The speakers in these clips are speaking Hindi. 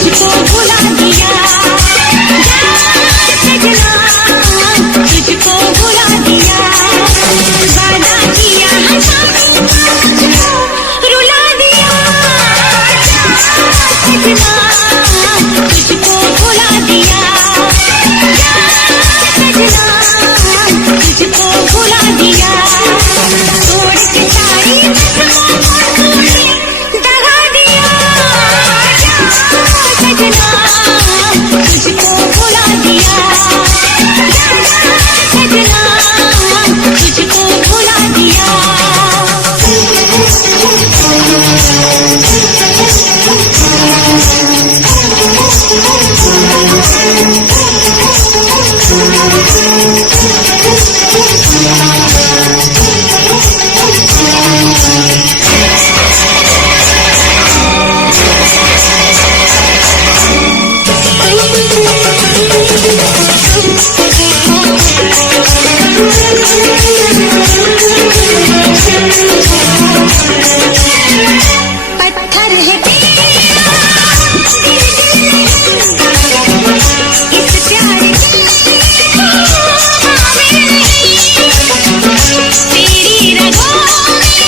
तुझको भुला दिया, सजना तुझको भुला दिया, वादा किया तुझको रुला दिया, सजना तुझको भुला दिया, सजना तुझको भुला दिया, तोड़ के सारी कसमों को तूने दगा दिया, सजना तुझको भुला दिया, सजना तुझको भुला दिया। पत्थर है तेरा इस प्यार की तेरी रगों में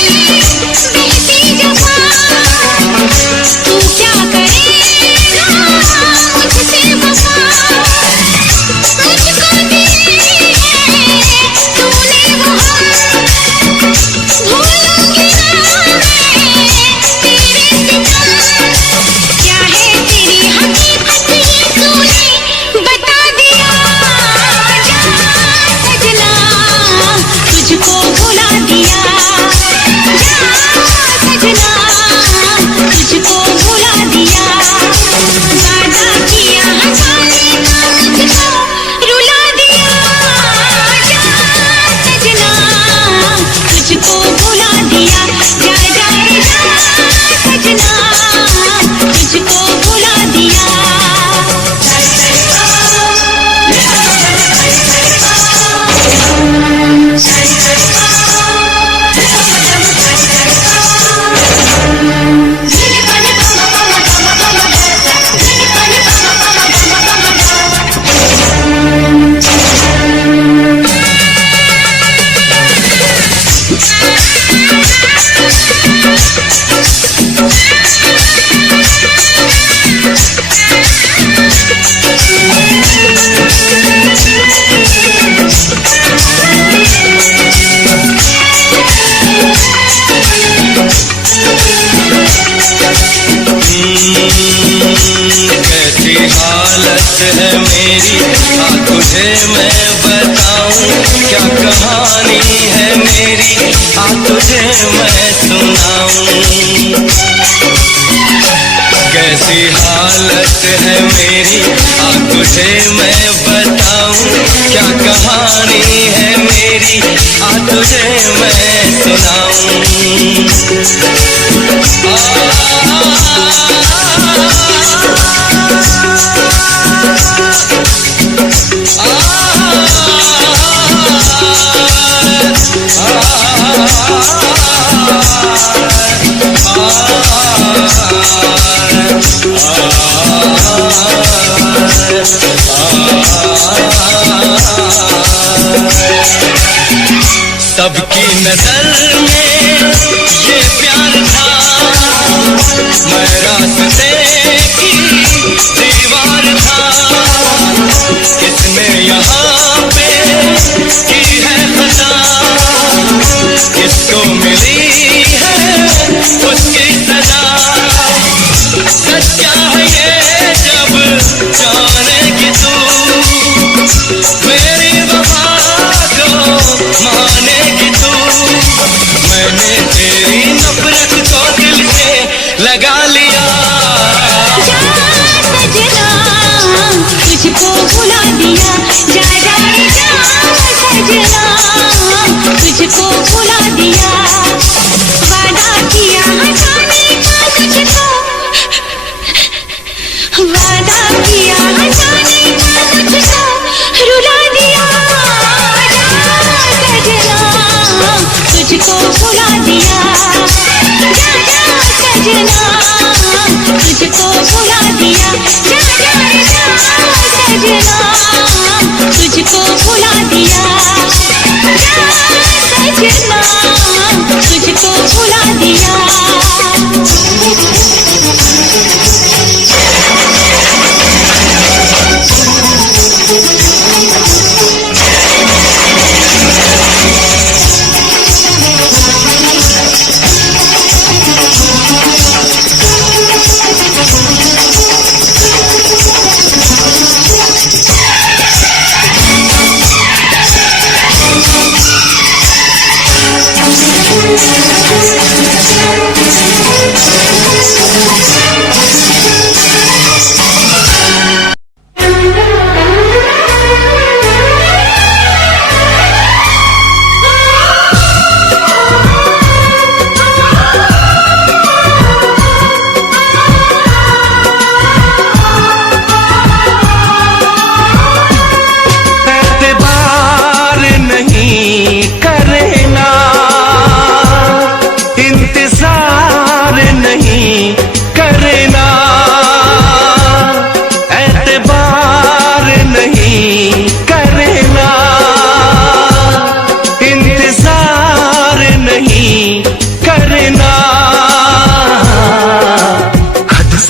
बहती जफा, तू क्या करेगा मुझसे वफा, तुझको दिए तूने वहाँ, भूलूंगी ना क्या है तेरी हकीकत ये तूने बता दिया, सजना तुझको भुला दिया, सजना तुझको भुला दिया, वादा किया जाने का तुझको रुला दिया, सजना तुझको भुला दिया, जा जा सजना तुझको भुला दिया। कैसी हालत है मेरी तुझे मैं बताऊं, क्या कहानी है मेरी तुझे मैं सुनाऊं, कैसी हालत है मेरी तुझे मैं बताऊं, क्या कहानी है मेरी तुझे मैं सुनाऊं। सबकी नजर में ये प्यार था, मैं रास्ते की दीवार था, किसने यहाँ पे की है खता, किसको मिली है उसकी सजा, सच क्या है ये जब जानेगी तू, मेरी वफा को मानेगी तू, मैंने तेरी नफरत को दिल से लगा लिया, सजना तुझको भुला दिया, जा जा सजना तुझको भुला दिया, वादा किया जाने का तुझको, वादा किया जाने का तुझको रुला दिया, सजना तुझको भुला दिया, सजना तुझको भुला दिया।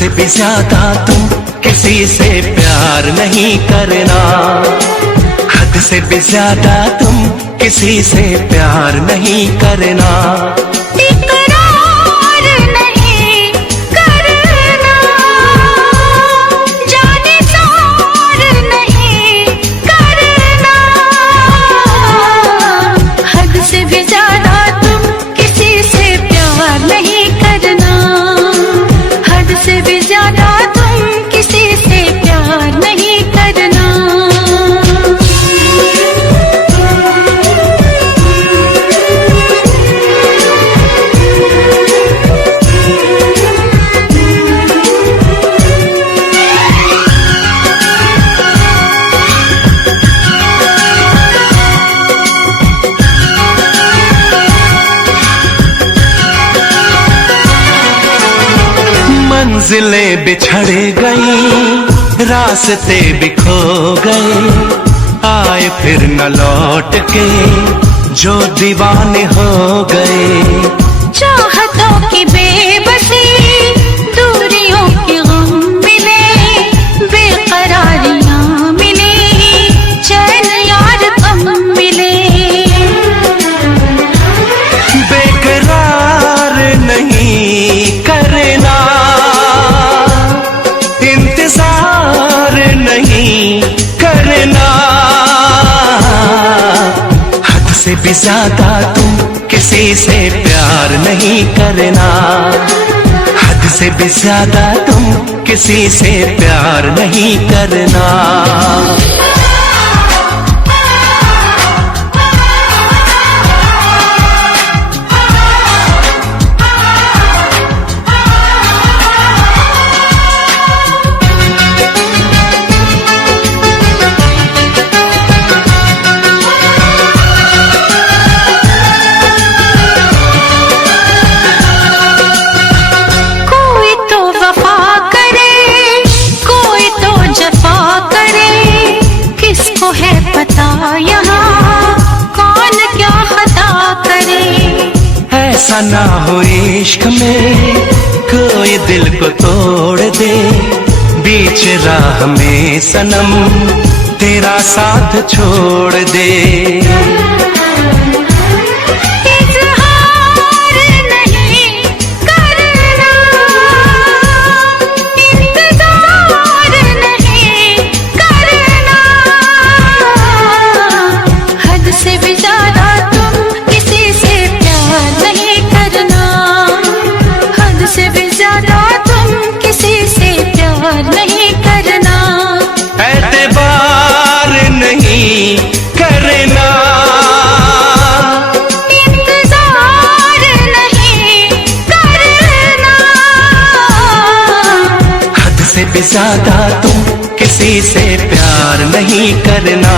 से भी ज्यादा तुम किसी से प्यार नहीं करना, हद से भी ज्यादा तुम किसी से प्यार नहीं करना। इकरार नहीं करना, जाने तार नहीं करना, हद से भी ज्यादा तुम किसी से प्यार नहीं करना, हद से भी ज्यादा तुम किसी से प्यार नहीं करना। मंजिलें बिछड़ गई, रास्ते बिखो गए, आए फिर न लौट के जो दीवाने हो गए। चाहतों की बेबसी, दूरियों के गम मिले, बेकरारियां मिली, चैन यार कम मिले। बेकरार नहीं करना, इंतजार नहीं करना, हद से भी ज्यादा तुम किसी से प्यार नहीं करना, हद से भी ज्यादा तुम किसी से प्यार नहीं करना। है पता यहाँ कौन क्या खता करे। ऐसा ना हो इश्क में कोई दिल को तोड़ दे, बीच राह में सनम तेरा साथ छोड़ दे। नहीं करना, एतबार नहीं करना, इंतजार नहीं करना, हद से भी ज्यादा तुम किसी से प्यार नहीं करना,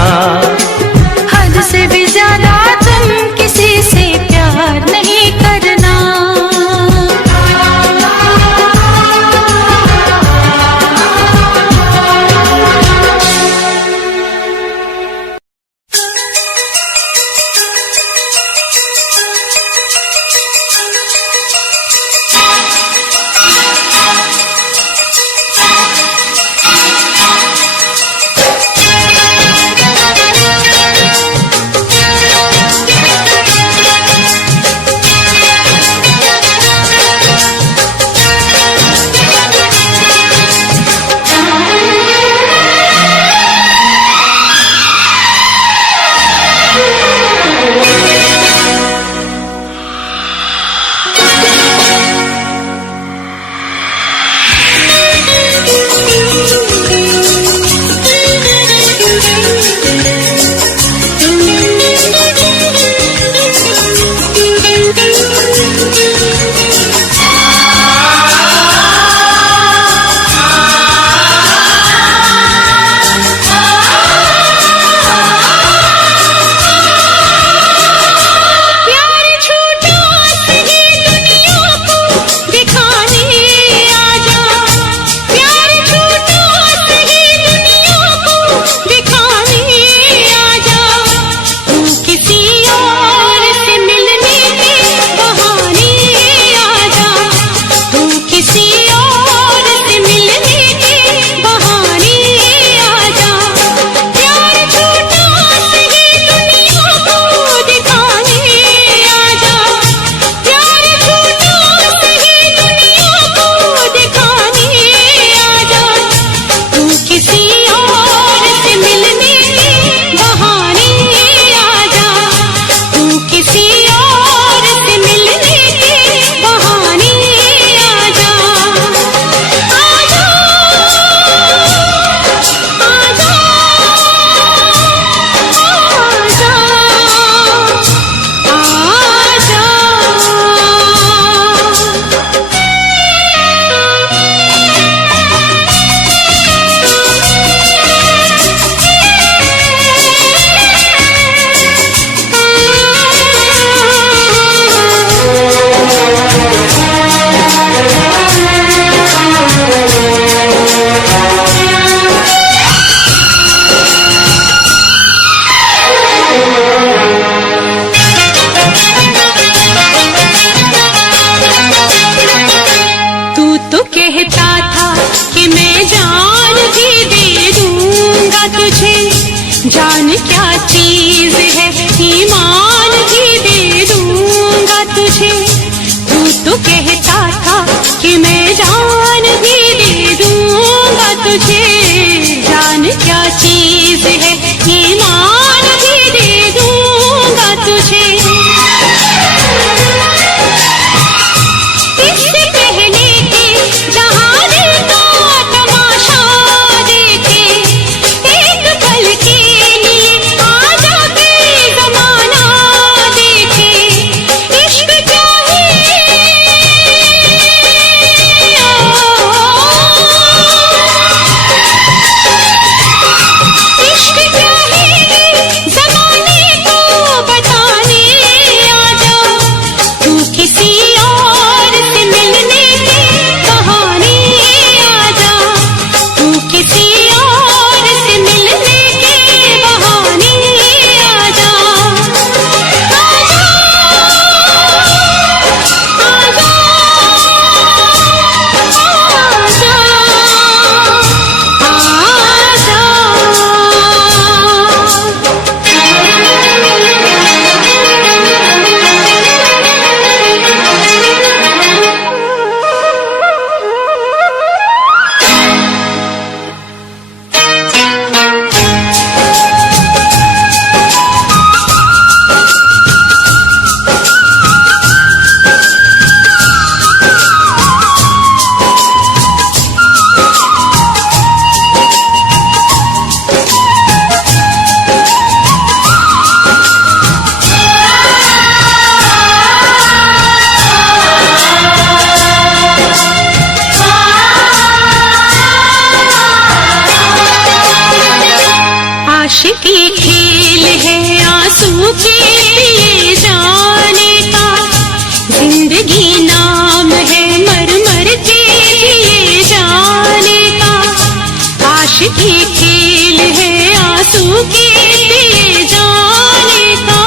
हद से भी ज्यादा तुम किसी से प्यार नहीं करना। जान क्या चीज है, ईमान भी दे दूंगा तुझे। तू तो कहता था कि मैं जान भी दे दूंगा तुझे। जान क्या चीज है, ईमान भी दे दूंगा तुझे। इससे पहले कि जहाने का तमाशा देखे, एक पल के लिए आजा के जमाना देखे। इश्क क्या है, इश्क क्या है, जमाने को बताने आजा। तू किसी और से मिलने के बहाने आजा। तू किसी और से मिलने के बहाने आजा। आजा, आशिकी खेल है आंसू के पिए जाने का। जिंदगी नाम है मर मर के जिए जाने का। आशिकी खेल है आंसू के पिए जाने का।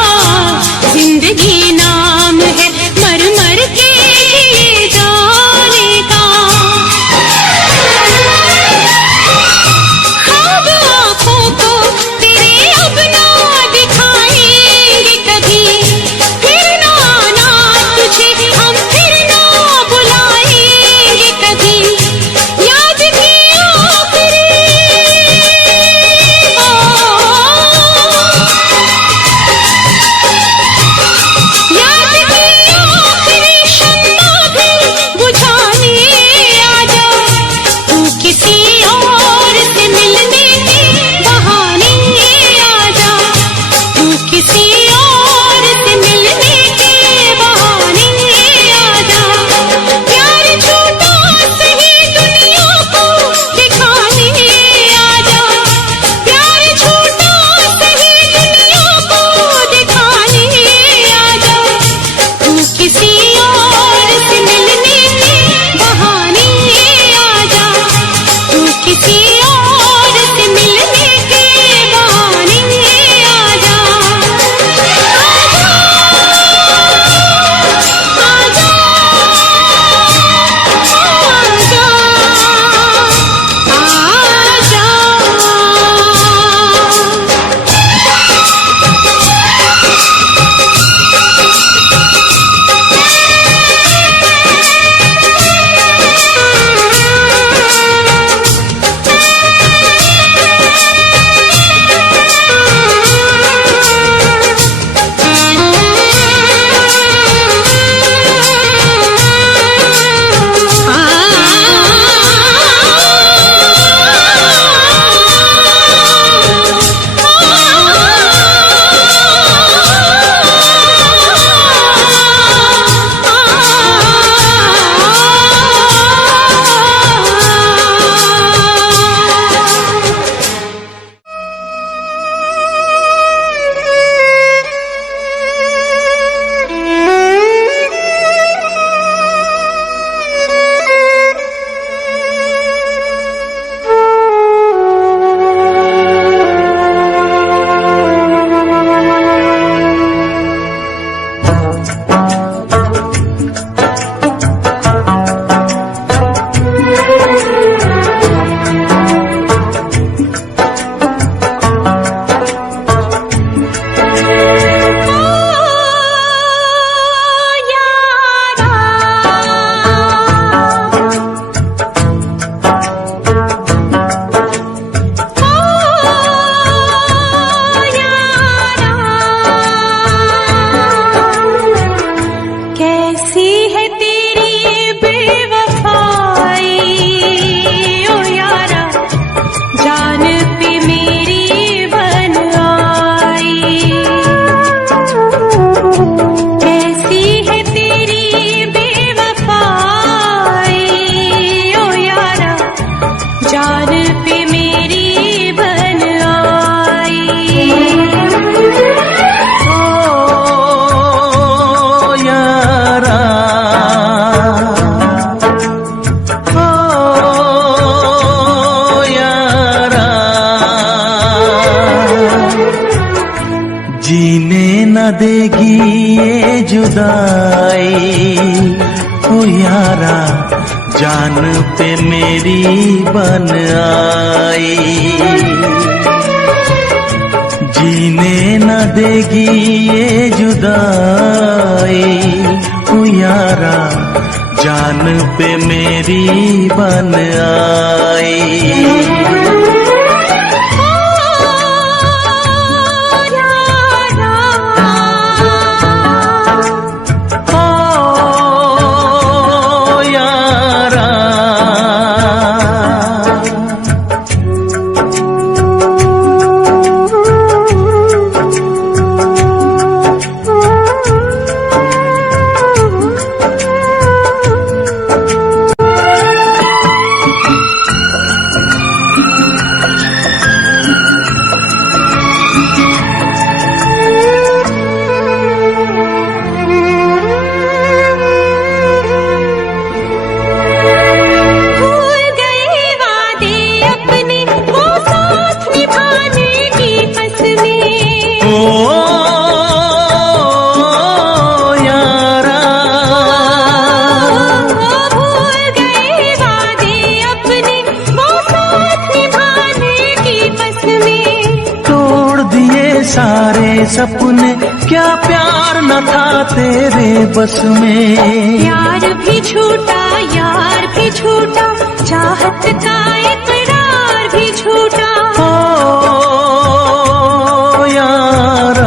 जिंदगी नाम है मर मर के जिए जाने का। ख्वाब आँखों को तेरे अब ना दिखाएंगे कभी, फिर ना देगी ये जुदाई, ओ यारा जान पे मेरी बन आई। जीने न देगी ये जुदाई, ओ यारा जान पे मेरी बन आई। सारे सपने क्या प्यार न था तेरे बस में। प्यार भी झूठा यार भी झूठा, चाहत का इकरार भी झूठा। ओ यारा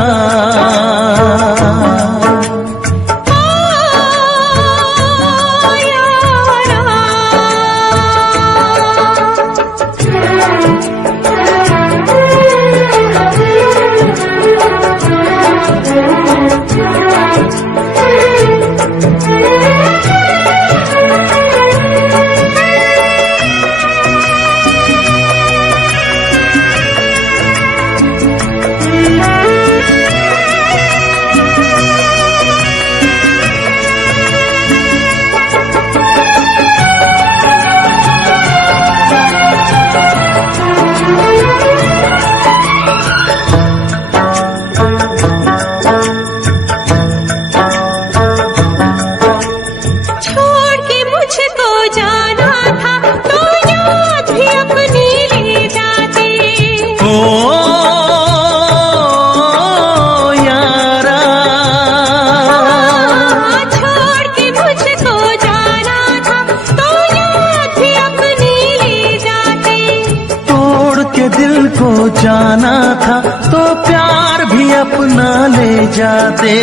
को जाना था तो प्यार भी अपना ले जाते।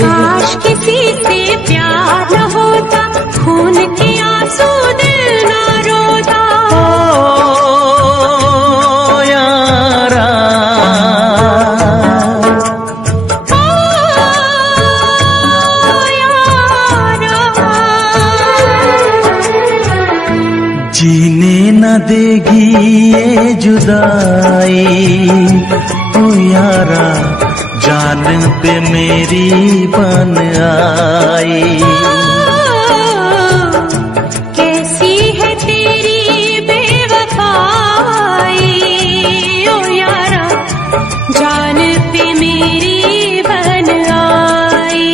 काश किसी से प्यार न होता, खून के आंसू दिल न रोता। ओ यारा जीने न देगी ये जुदाई, ओ यारा जान पे मेरी बन आई। कैसी है तेरी बेवफाई, ओ यारा जान पे मेरी बन आई।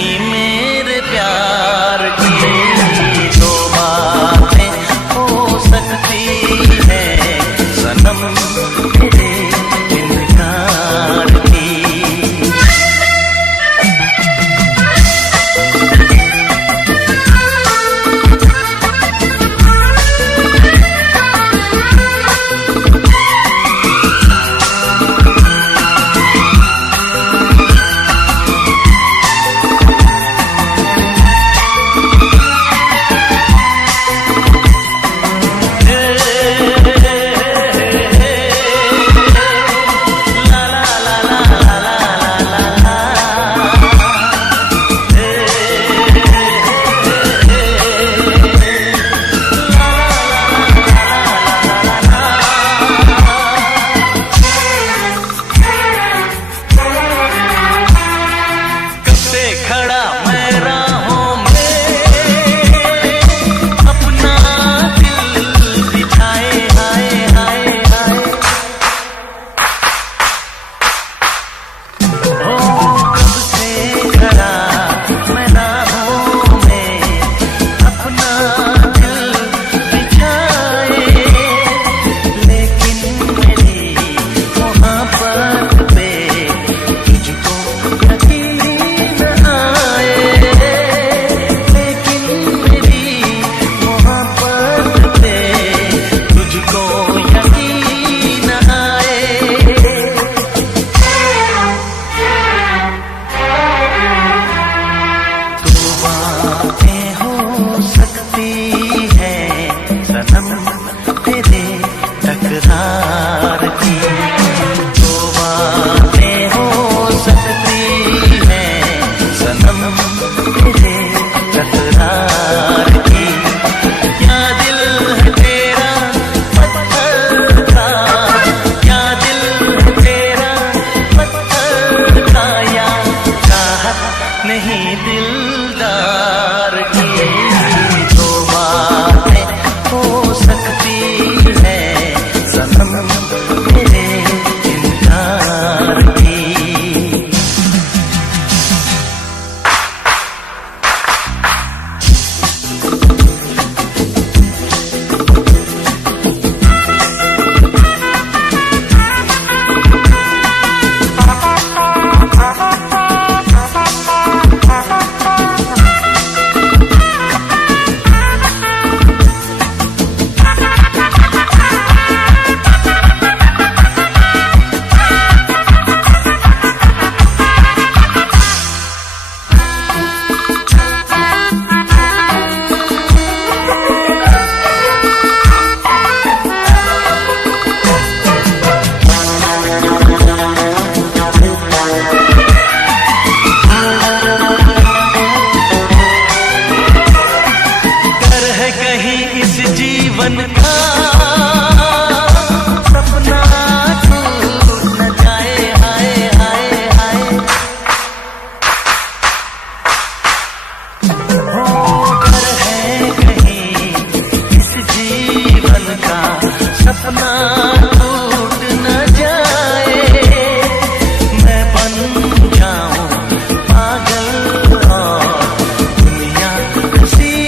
नहीं मेरे प्यार की, दो बातें हो सकती है सनम तेरे इनकार की। खड़ा मैं राहों में अपना दिल बिछाए, हाय हाय हाय। ओ कब से खड़ा मैं राहों में अपना दिल बिछाए, लेकिन मेरी मोहब्बत पे तुझको तकरार की, दो बातें हो सकती है सनम तेरे तकरार की। क्या दिल है तेरा पत्थर का, क्या दिल है तेरा पत्थर का, या चाहत नहीं दिलदार की, दो बातें हो सकती है सनम तेरे इनकार की। जीवन का सपना टूट न जाए, हाय हाय हाय। हो डर है कहीं इस जीवन का सपना टूट न जाए, मैं बन जाऊं पागल और दुनिया हंसी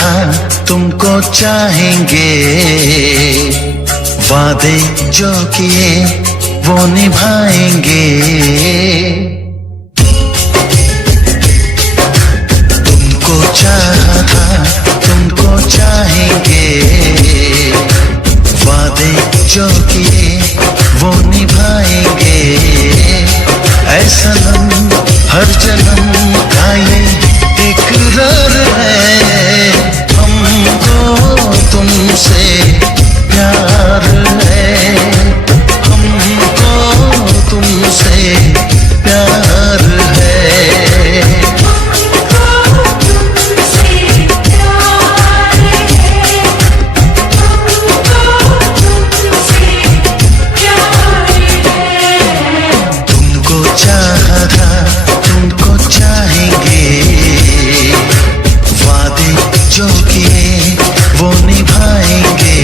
था तुमको चाहेंगे, वादे जो किए वो निभाएंगे। तुमको चाहा था तुमको चाहेंगे, वादे जो किए वो निभाएंगे। ऐसा सनम हर जन्म का ये इकरार है, हमको तुमसे प्यार है, हमको तुमसे प्यार है। तुमको चाहा था तुमको चाहेंगे, वादे जो किए वो निभाएंगे।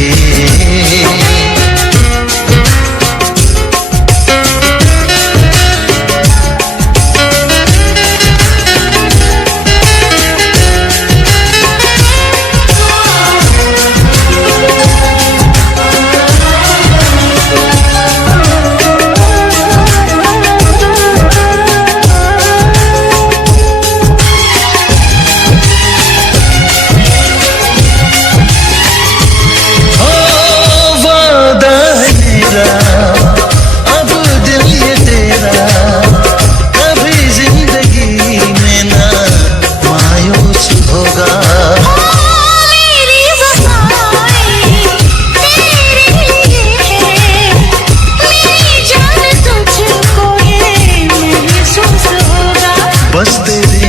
बस तेरे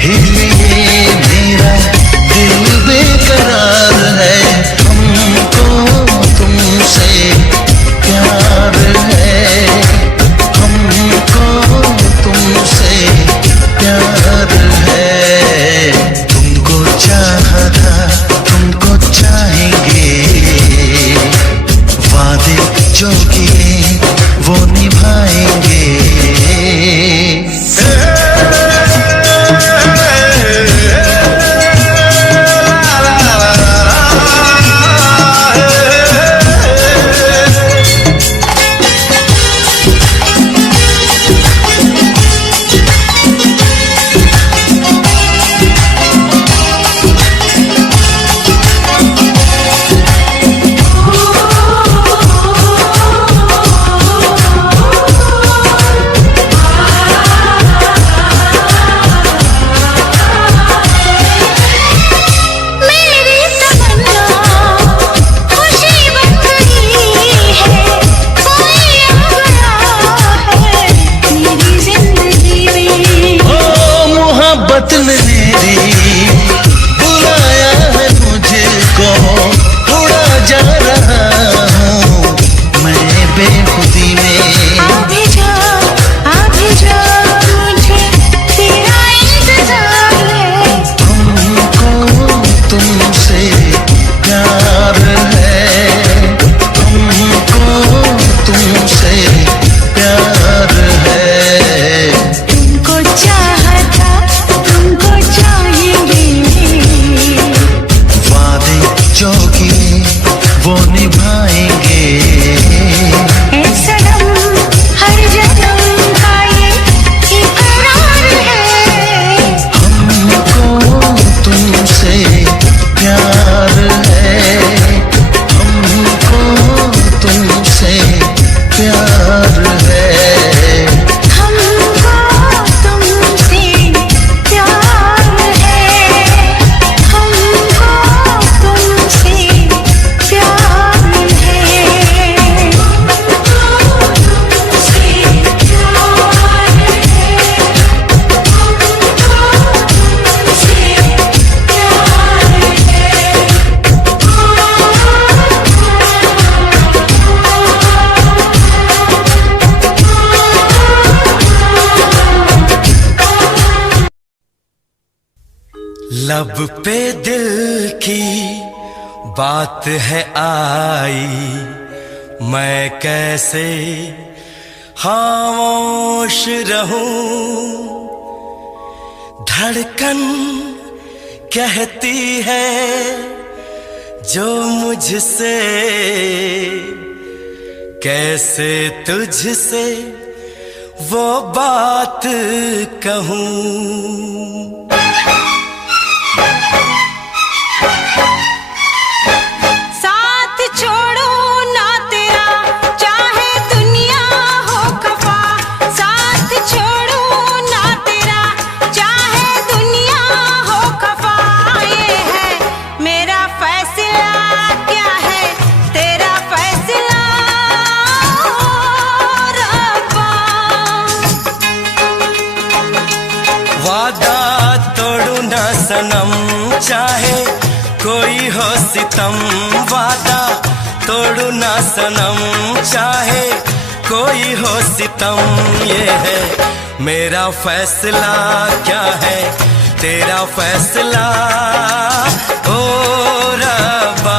ही लिए मेरा दिल बेकरार है, हमको तुमसे प्यार है, हमको तुमसे प्यार है। तुमको चाहा था तुमको चाहेंगे, वादे जो किए वो निभाएंगे। मेरी बुलाया है मुझको, उड़ा जा रहा हूँ मैं बेखुदी में। अभी जा मुझे तेरा इंतजार है, हमको तुमसे प्यार है, हमको तुमसे प्यार है। तुमको चाहा था तुमको चाहेंगे, वादे जो किए वो निभाएंगे। ऐ सनम हर जन्म का ये इकरार है, हमको तुमसे प्यार है, हमको तुमसे प्यार है। हमको तुमसे प्यार है, हमको तुमसे प्यार है, हमको तुमसे प्यार लब पे दिल की बात है आई, मैं कैसे खामोश रहूं। धड़कन कहती है जो मुझसे, कैसे तुझसे वो बात कहूँ। सनम चाहे कोई हो सितम, वादा तोड़ू ना सनम चाहे कोई हो सितम। ये है मेरा फैसला, क्या है तेरा फैसला ओ रब्बा।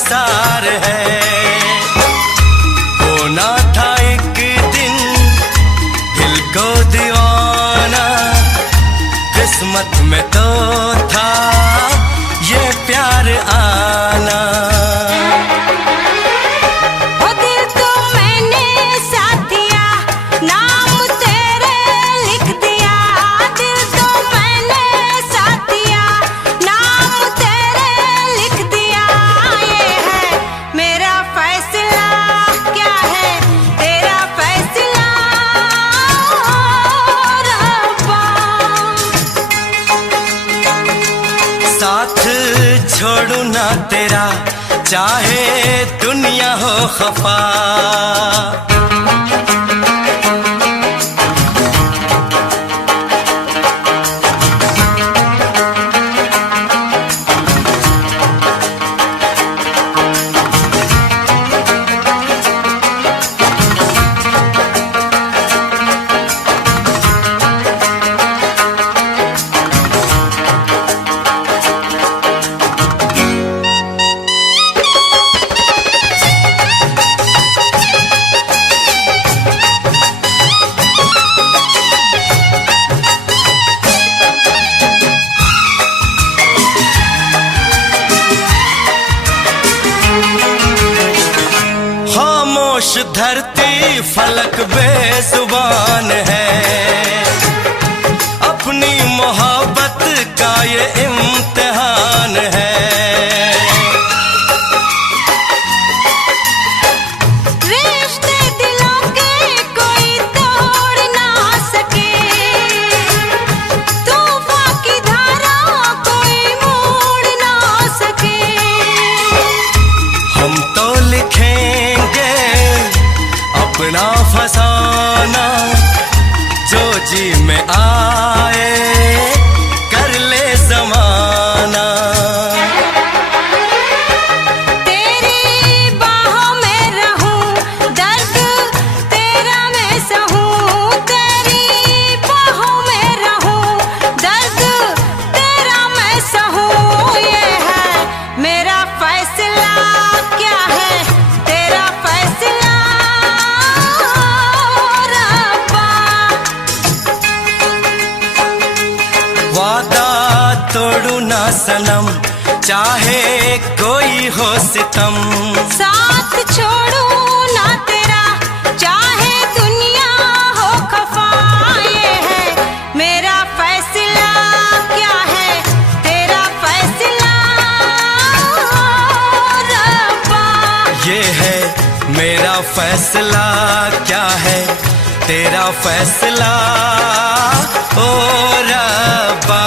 सार है होना था एक दिन दिल को दीवाना, किस्मत में तो था ये प्यार आना। छोड़ू ना तेरा चाहे दुनिया हो खफा। धरती फलक बेजुबान है, अपनी मोहब्बत का ये इम्तिहान है। रिश्ते दिलों के कोई तोड़ ना सके, तूफान की धारा कोई मोड़ ना सके। हम तो लिखेंगे अपना फसाना, जो जी में आए कर ले ज़माना। तेरी बाहों में रहूं, दर्द तेरा मैं सहूं। तेरी बाहों में रहूं, दर्द तेरा मैं सहूं। ये है मेरा फैसला, क्या है तेरा फैसला। वादा तोड़ू ना सनम चाहे कोई हो सितम, साथ छोड़ू ना तेरा चाहे दुनिया हो खफा। ये है मेरा फैसला, क्या है तेरा फैसला रब्बा। ये है मेरा फैसला, क्या है तेरा फैसला ओ रब्बा।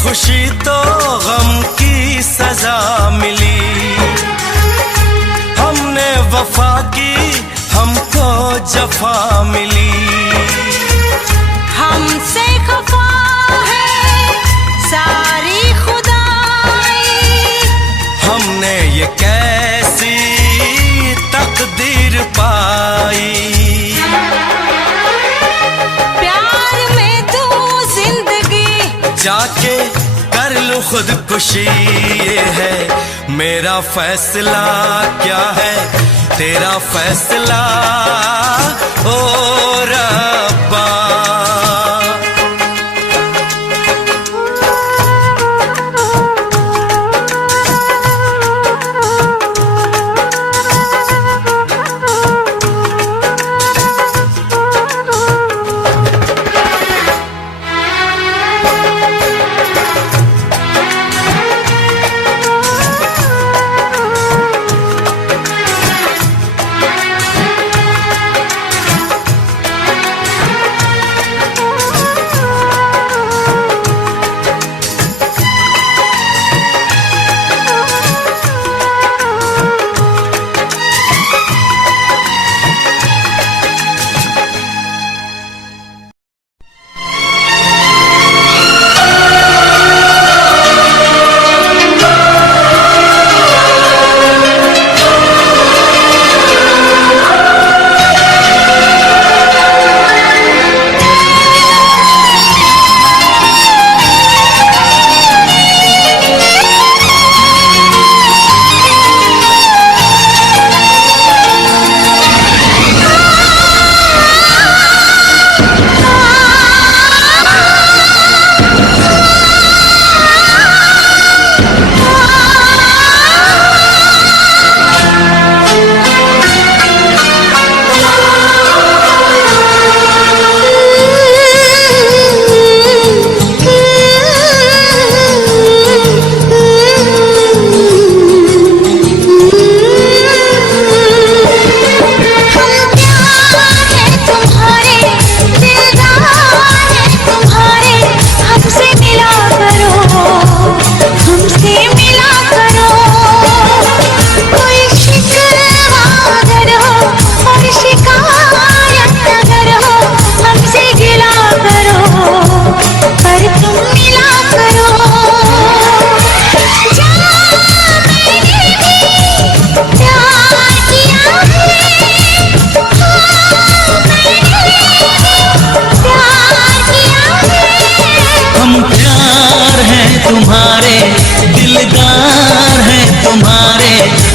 खुशी तो गम की सजा मिली, हमने वफा की हमको जफा मिली। हमसे खफा है सारी खुदाई, हमने ये कैसी तकदीर पाई। प्यार में तू जिंदगी जाके कर लूं खुदकुशी। ये है मेरा फैसला, क्या है तेरा फैसला ओ रब्बा।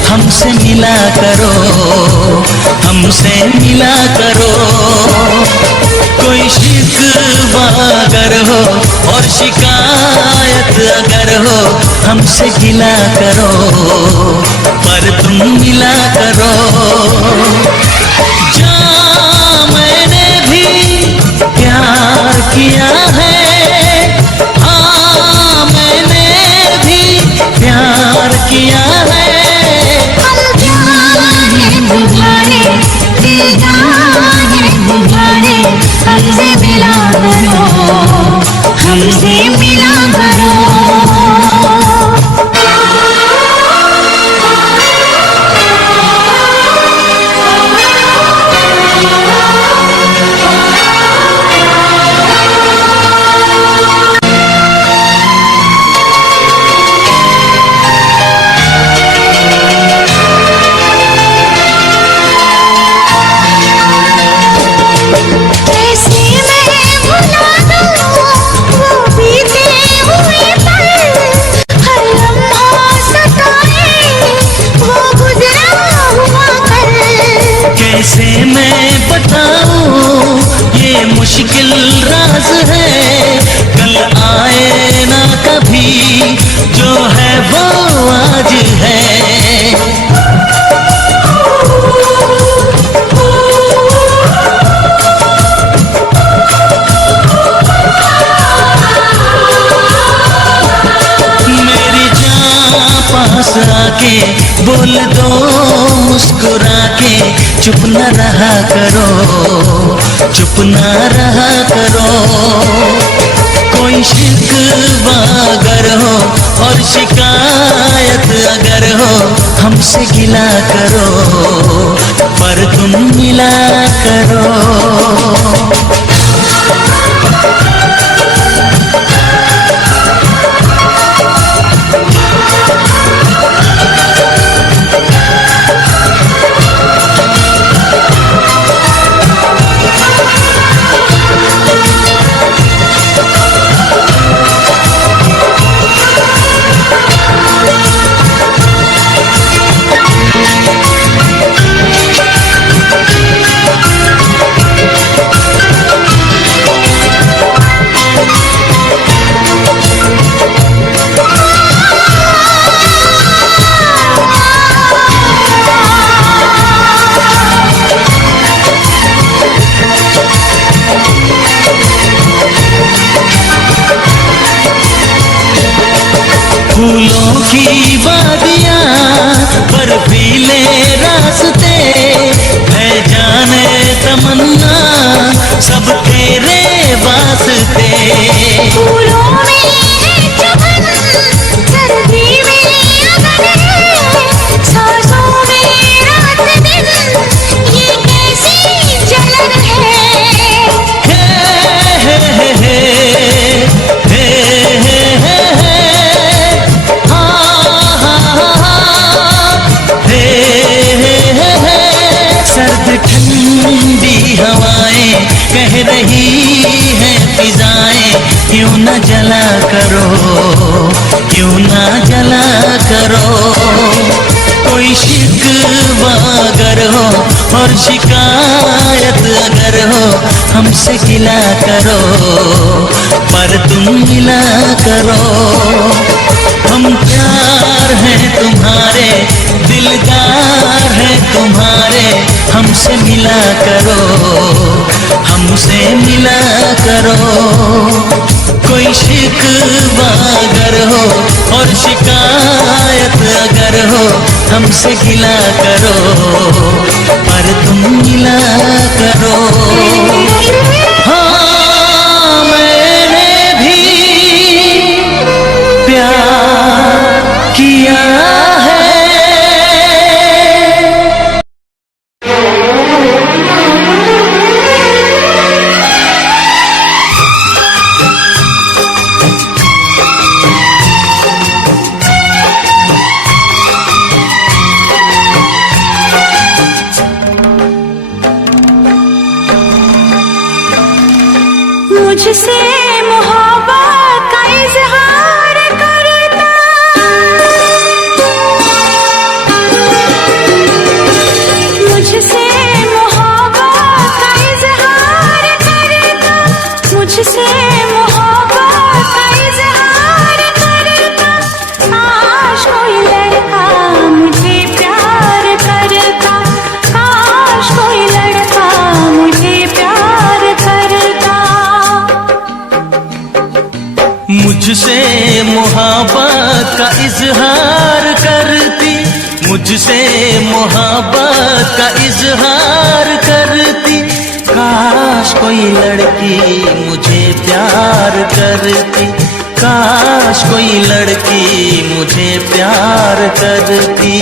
हमसे मिला करो, हमसे मिला करो। कोई शिकवा अगर हो और शिकायत अगर हो, हमसे गिला करो पर तुम मिला करो। जहाँ मैंने भी प्यार किया है, हाँ मैंने भी प्यार किया है। तुम्हारे हमसे मिला करो, हमसे मिला करो। के बोल दो मुस्कुरा के, चुप न रहा करो, चुप न रहा करो। कोई शिकवा अगर हो और शिकायत अगर हो, हमसे गिला करो पर तुम मिला करो। फूलों की वादियाँ बर्फीले रास्ते, है जाने तमन्ना सब तेरे वास्ते। फूलों में है चमन, सर्दी में अगन है, सांसों में रात दिन ये कैसी जलन है। हे हे हे हे हे हे हे, हाँ हाँ हाँ, हे हे हे हे। सर्द ठंडी हवाएं कह रही हैं फिजाएं, क्यों न जला करो, क्यों न जला करो। कोई शिकवा अगर हो और शिकायत अगर हो, हमसे गिला करो पर तुम मिला करो। हम प्यार हैं तुम्हारे, दिलदार हैं तुम्हारे, हमसे मिला करो, हमसे मिला करो। कोई शिकवा अगर हो और शिकायत अगर हो, हमसे गिला करो पर तुम मिला करो। हाँ मैंने भी प्यार किया है। मुझसे मोहब्बत का इजहार करता, मुझसे मोहब्बत का इजहार करता, मुझसे मोहब्बत का इजहार करता। काश कोई लड़का मुझे प्यार करता, काश कोई लड़का मुझे प्यार करता। मुझसे मोहब्बत का इजहार करती, मुझसे मोहब्बत का इजहार करती। काश कोई लड़की मुझे प्यार करती, काश कोई लड़की मुझे प्यार करती।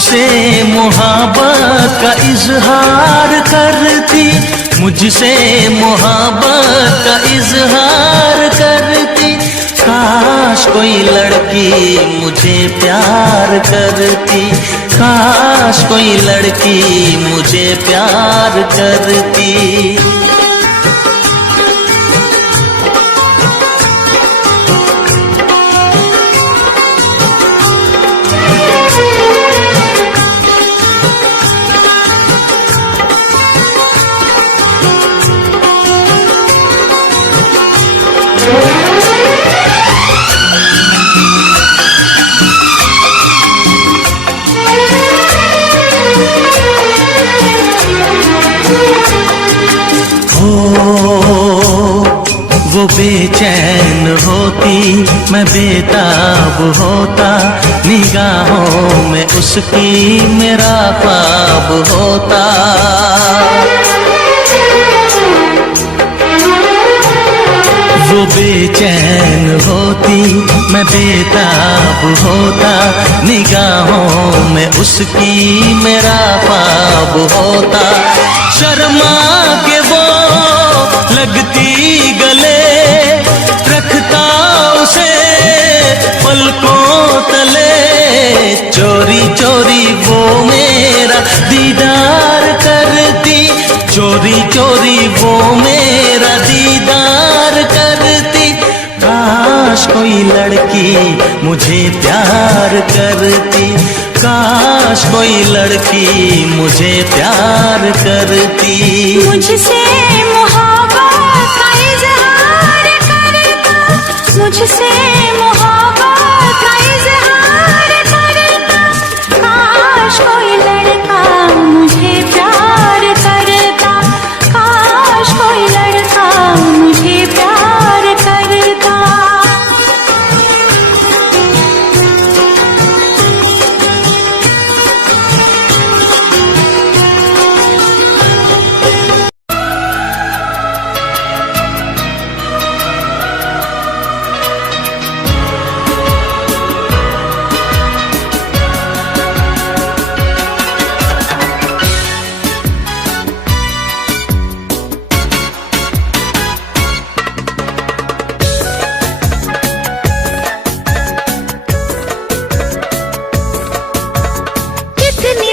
मुझसे मोहब्बत का इजहार करती, मुझसे मोहब्बत का इजहार करती। काश कोई लड़की मुझे प्यार करती, काश कोई लड़की मुझे प्यार करती। वो बेचैन होती, मैं बेताब होता, निगाहों में उसकी मेरा ख्वाब होता। वो बेचैन होती, मैं बेताब होता, निगाहों में उसकी मेरा ख्वाब होता। शर्मा के वो लगती गले, रखता उसे पलकों तले। चोरी चोरी वो मेरा दीदार करती, चोरी चोरी वो मेरा दीदार करती। काश कोई लड़की मुझे प्यार करती, काश कोई लड़की मुझे प्यार करती। मुझसे मोहब्बत का इजहार करता, मुझसे मोहब्बत का इजहार करता। काश कोई लड़का मुझे प्यार करता, काश कोई लड़का मुझे प्यार करता।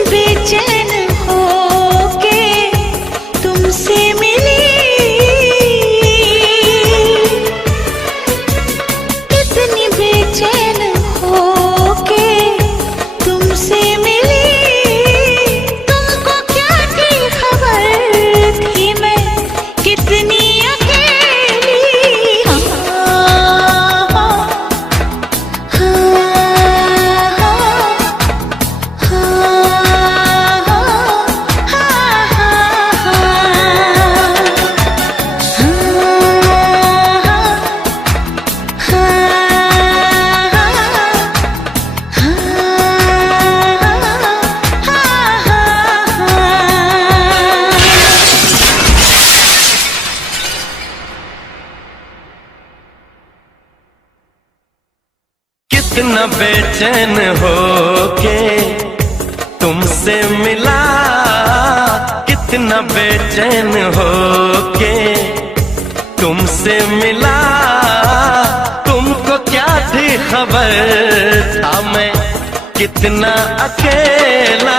बेचैन होके तुमसे मिली, कितनी बेचैन होके तुमसे मिली। तुमको क्या थी खबर थी मैं कितनी अकेली। कितना बेचैन होके तुमसे मिला, कितना बेचैन होके तुमसे मिला। तुमको क्या थी खबर था मैं कितना अकेला।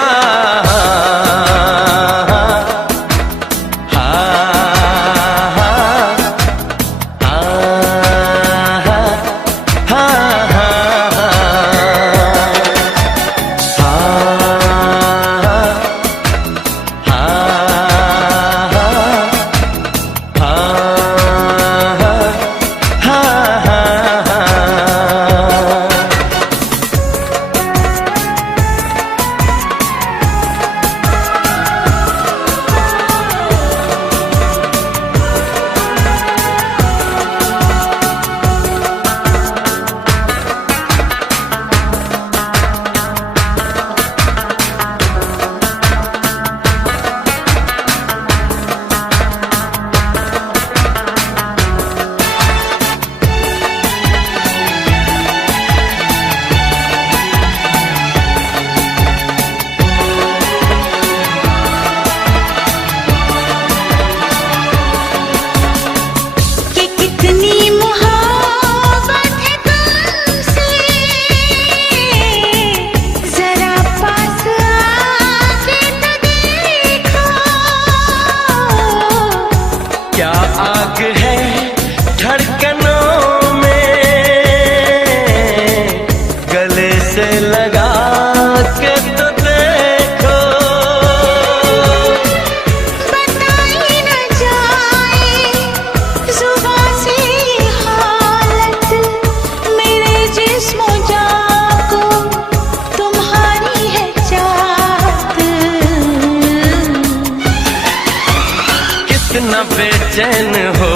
कितना बेचैन हो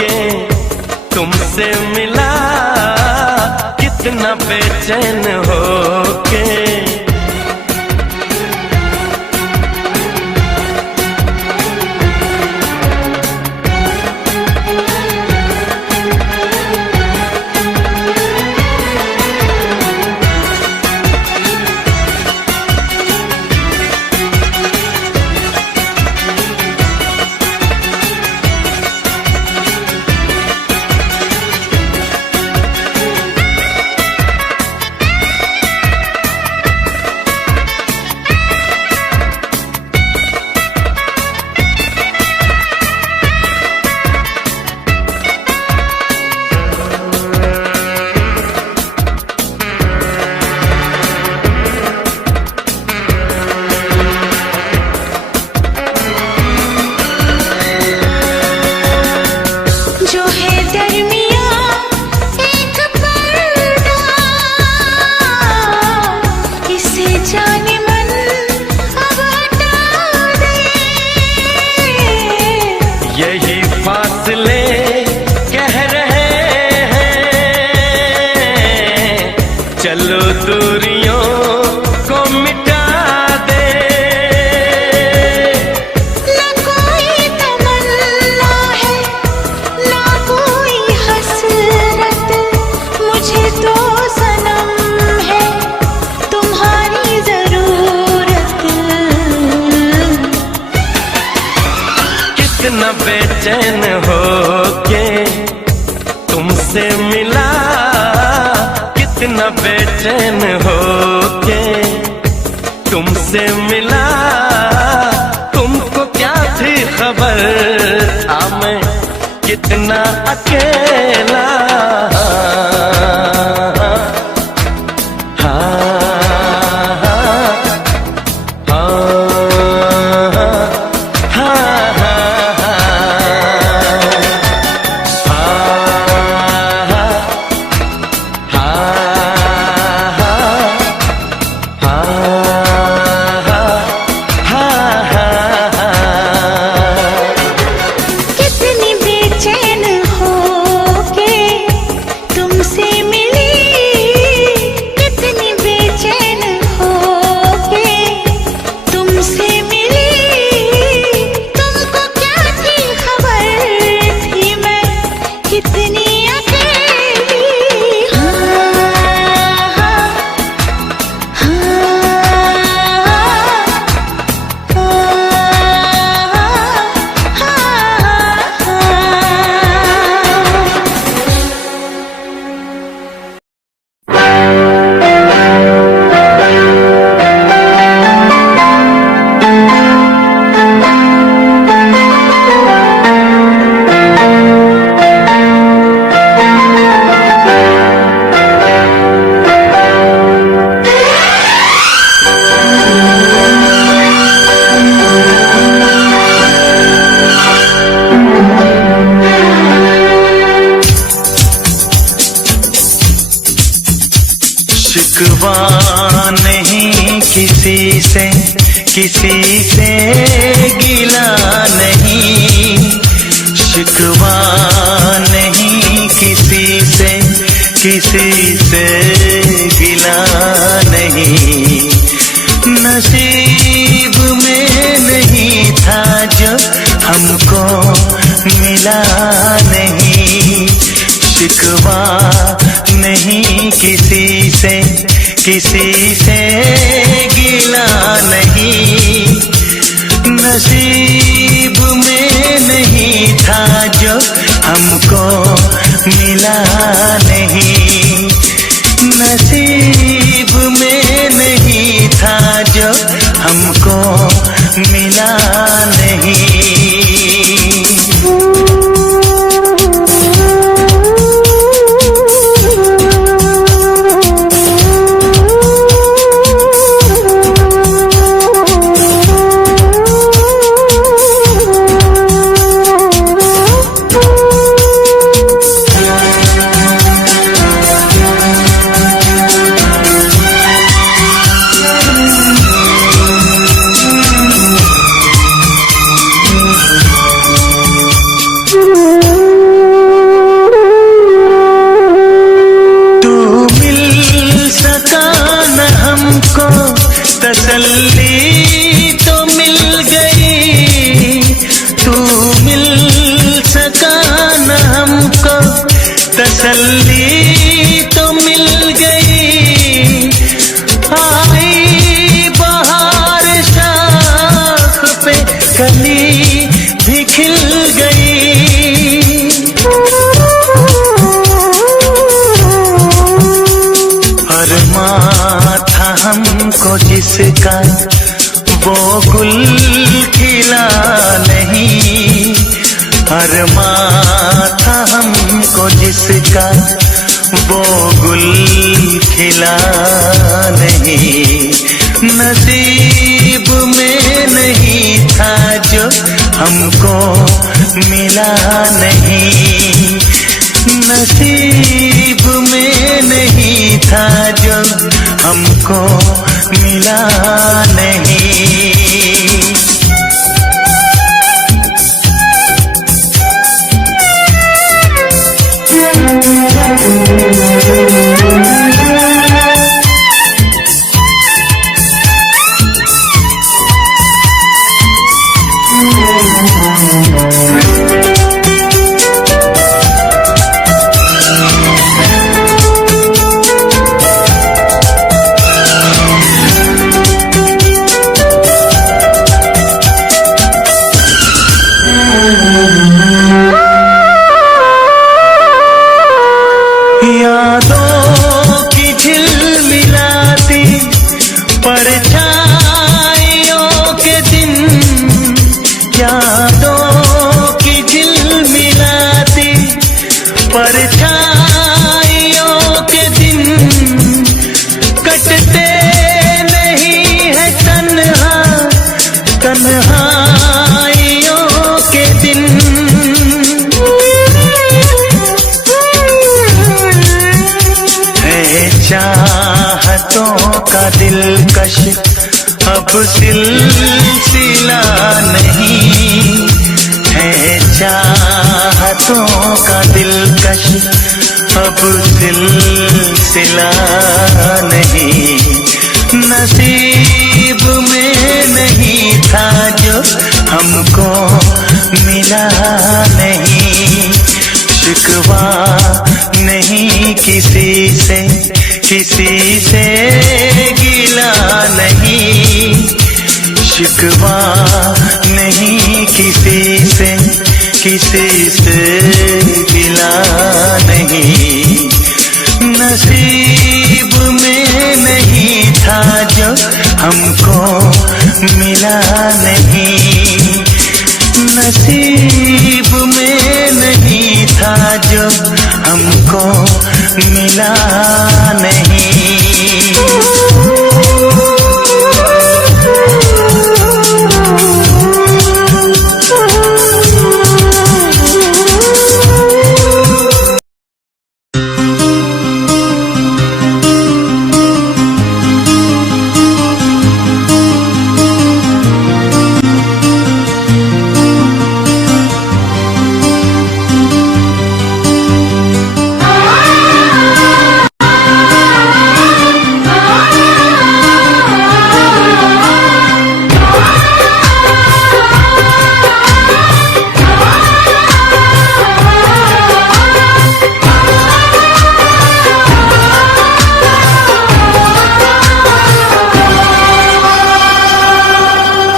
के तुमसे मिला, कितना बेचैन हो के। कितना बेचैन हो के तुमसे मिला, कितना बेचैन हो के तुमसे मिला। तुमको क्या थी खबर था मैं कितना अकेला। शिकवा नहीं किसी से, किसी से गिला नहीं। शिकवा नहीं किसी से, किसी से गिला नहीं। नसीब में नहीं था जो हमको मिला नहीं। शिकवा नहीं किसी से, किसी से गिला नहीं। नसीब में नहीं था जो हमको मिला नहीं। नसीब में नहीं था जो हमको मिला नहीं। तसल्ली तो मिल गई, तू मिल सका न हमको, तसल्ली तो मिल गई। आई बहार शाख पे कली भी खिल गई। अरमां था हमको जिसका वो गुल खिला नहीं, अरमां था हमको जिसका वो गुल खिला नहीं। नसीब में नहीं था जो हमको मिला नहीं, नसीब में नहीं था जो हमको मिला नहीं। यादों की झिलमिलाती परछाइयों के दिन, यादों की झिलमिलाती परछाइयों के दिन, कटते नहीं है तन्हा तन्हाइयों के दिन। चाहतों का दिलकश अब सिलसिला नहीं है, चाहतों का दिलकश अब सिलसिला नहीं। नसीब में नहीं था जो हमको मिला नहीं, शिकवा नहीं किसी से, किसी से गिला नहीं, शिकवा नहीं किसी से, किसी से गिला नहीं। नसीब में नहीं था जो हमको मिला नहीं, नसीब में नहीं था जो हमको मिला नहीं।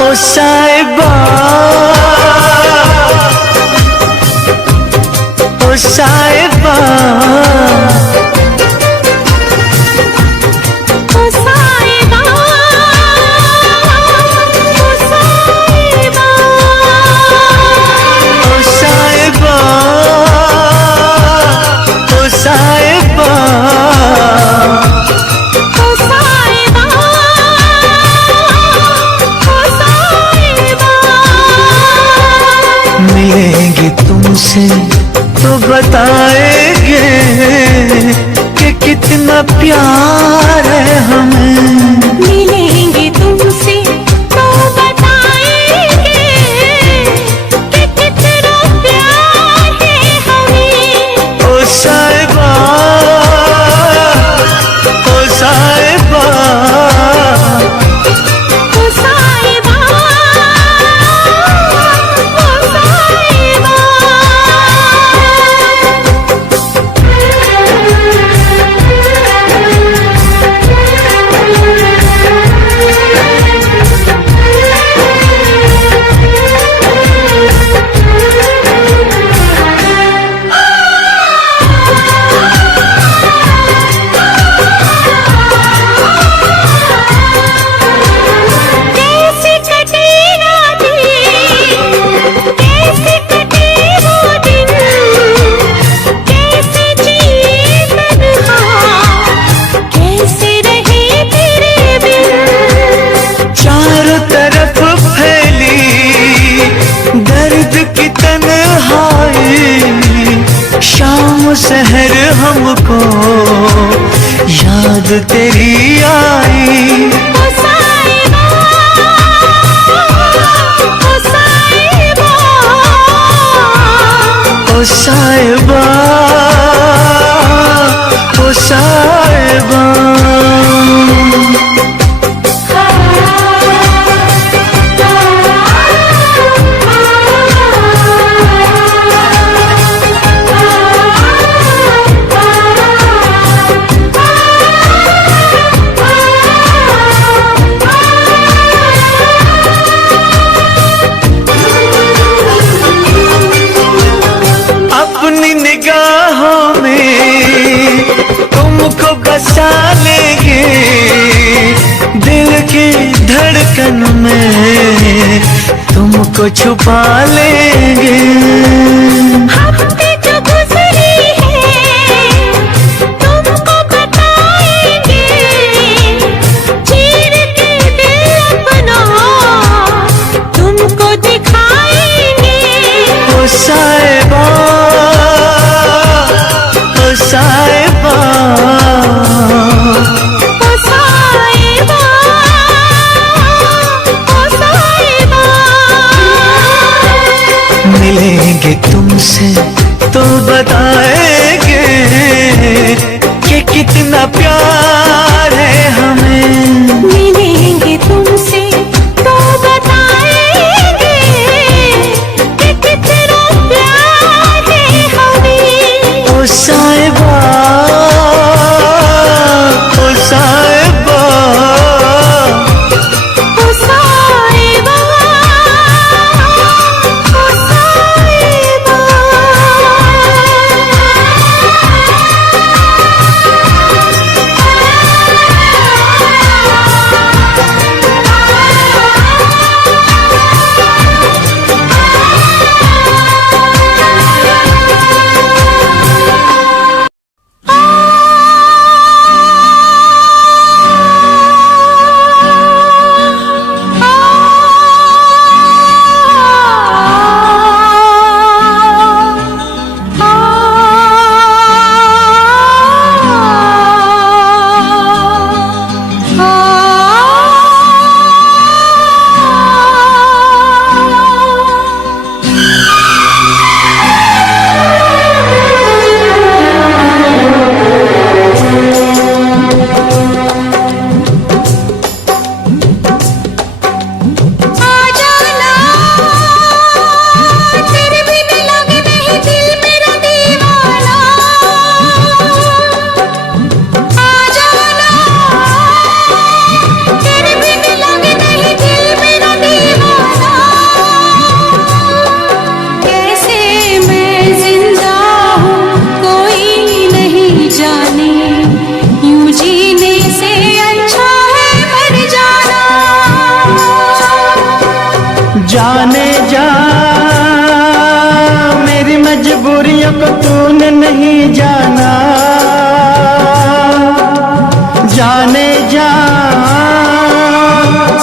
ओ साहिबा, ओ साहिबा, ओ साहिबा, ओ साहिबा, ओ साहिबा, ओ साहिबा, ओ साहिबा, ओ साहिबा। मिलेंगे तुमसे तो बताएंगे कि कितना प्यार है हमें। मिलेंगे तुमसे तो बताएंगे कि कितना प्यार है हमें। ओ साहिबा, ओ साहिबा, ओ तेरी आई। ओ साहिबा, ओ साहिबा, ओ साहिबा, ओ साहिबा। अपनी निगाहों में तुमको बसा लेंगे, दिल की धड़कन में तुमको छुपा लेंगे। हफ्ते जो गुजरी है तुमको बताएंगे, चीर के दिल अपना तुमको दिखाएंगे। ओ साहिबा, ओ साहिबा, ओ साहिबा, ओ साहिबा। मिलेंगे तुमसे तो बताएंगे कि कितना प्यार है हमें। मिलेंगे तुमसे तो बताएंगे कि कितना प्यार है हमें। ओ साहिबा, ओ साहिबा, ओ साहिबा, ओ साहिबा। जाने जा मेरी मजबूरियों को तूने नहीं जाना। जाने जा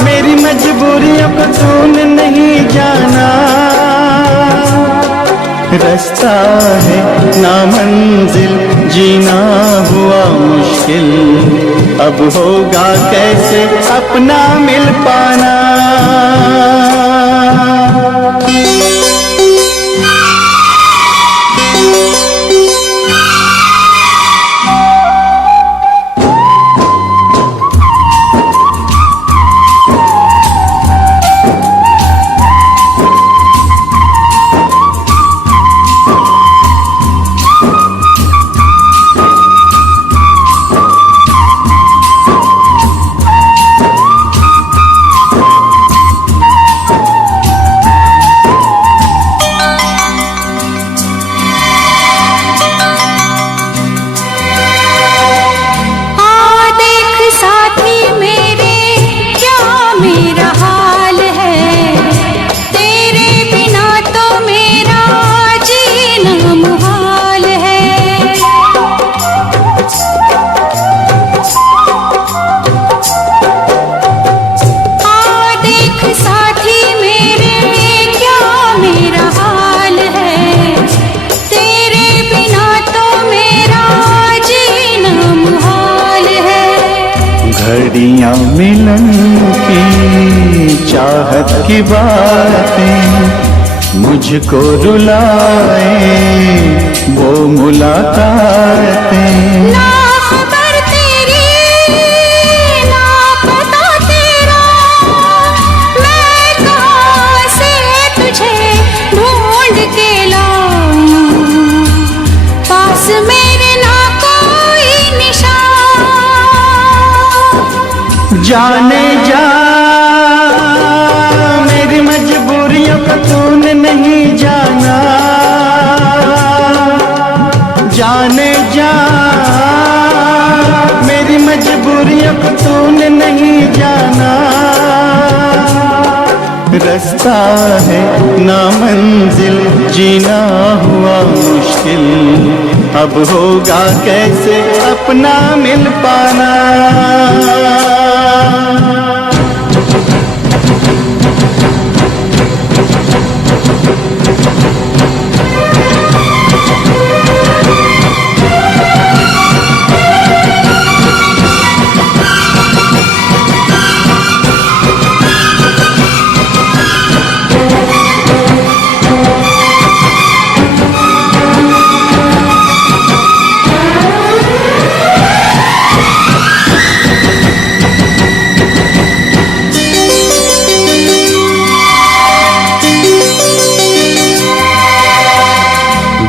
मेरी मजबूरियों को तूने नहीं जाना। रास्ता है ना मंजिल, जीना हुआ मुश्किल, अब होगा कैसे अपना मिल पाना। तेरे बिना तो मेरा जीना मुहाल है। घड़ियां मिलन की, चाहत की बातें मुझको रुलाए, वो मुलाकातें। ना खबर तेरी ना पता तेरा, मैं कहाँ से तुझे ढूंढ के लाऊं, पास मेरे ना कोई निशान। जाने जा मेरी मजबूरियों को तूने नहीं जाना, जाने जा मेरी मजबूरियों को तूने नहीं जाना। रास्ता है ना मंजिल, जीना हुआ मुश्किल, अब होगा कैसे अपना मिल पाना।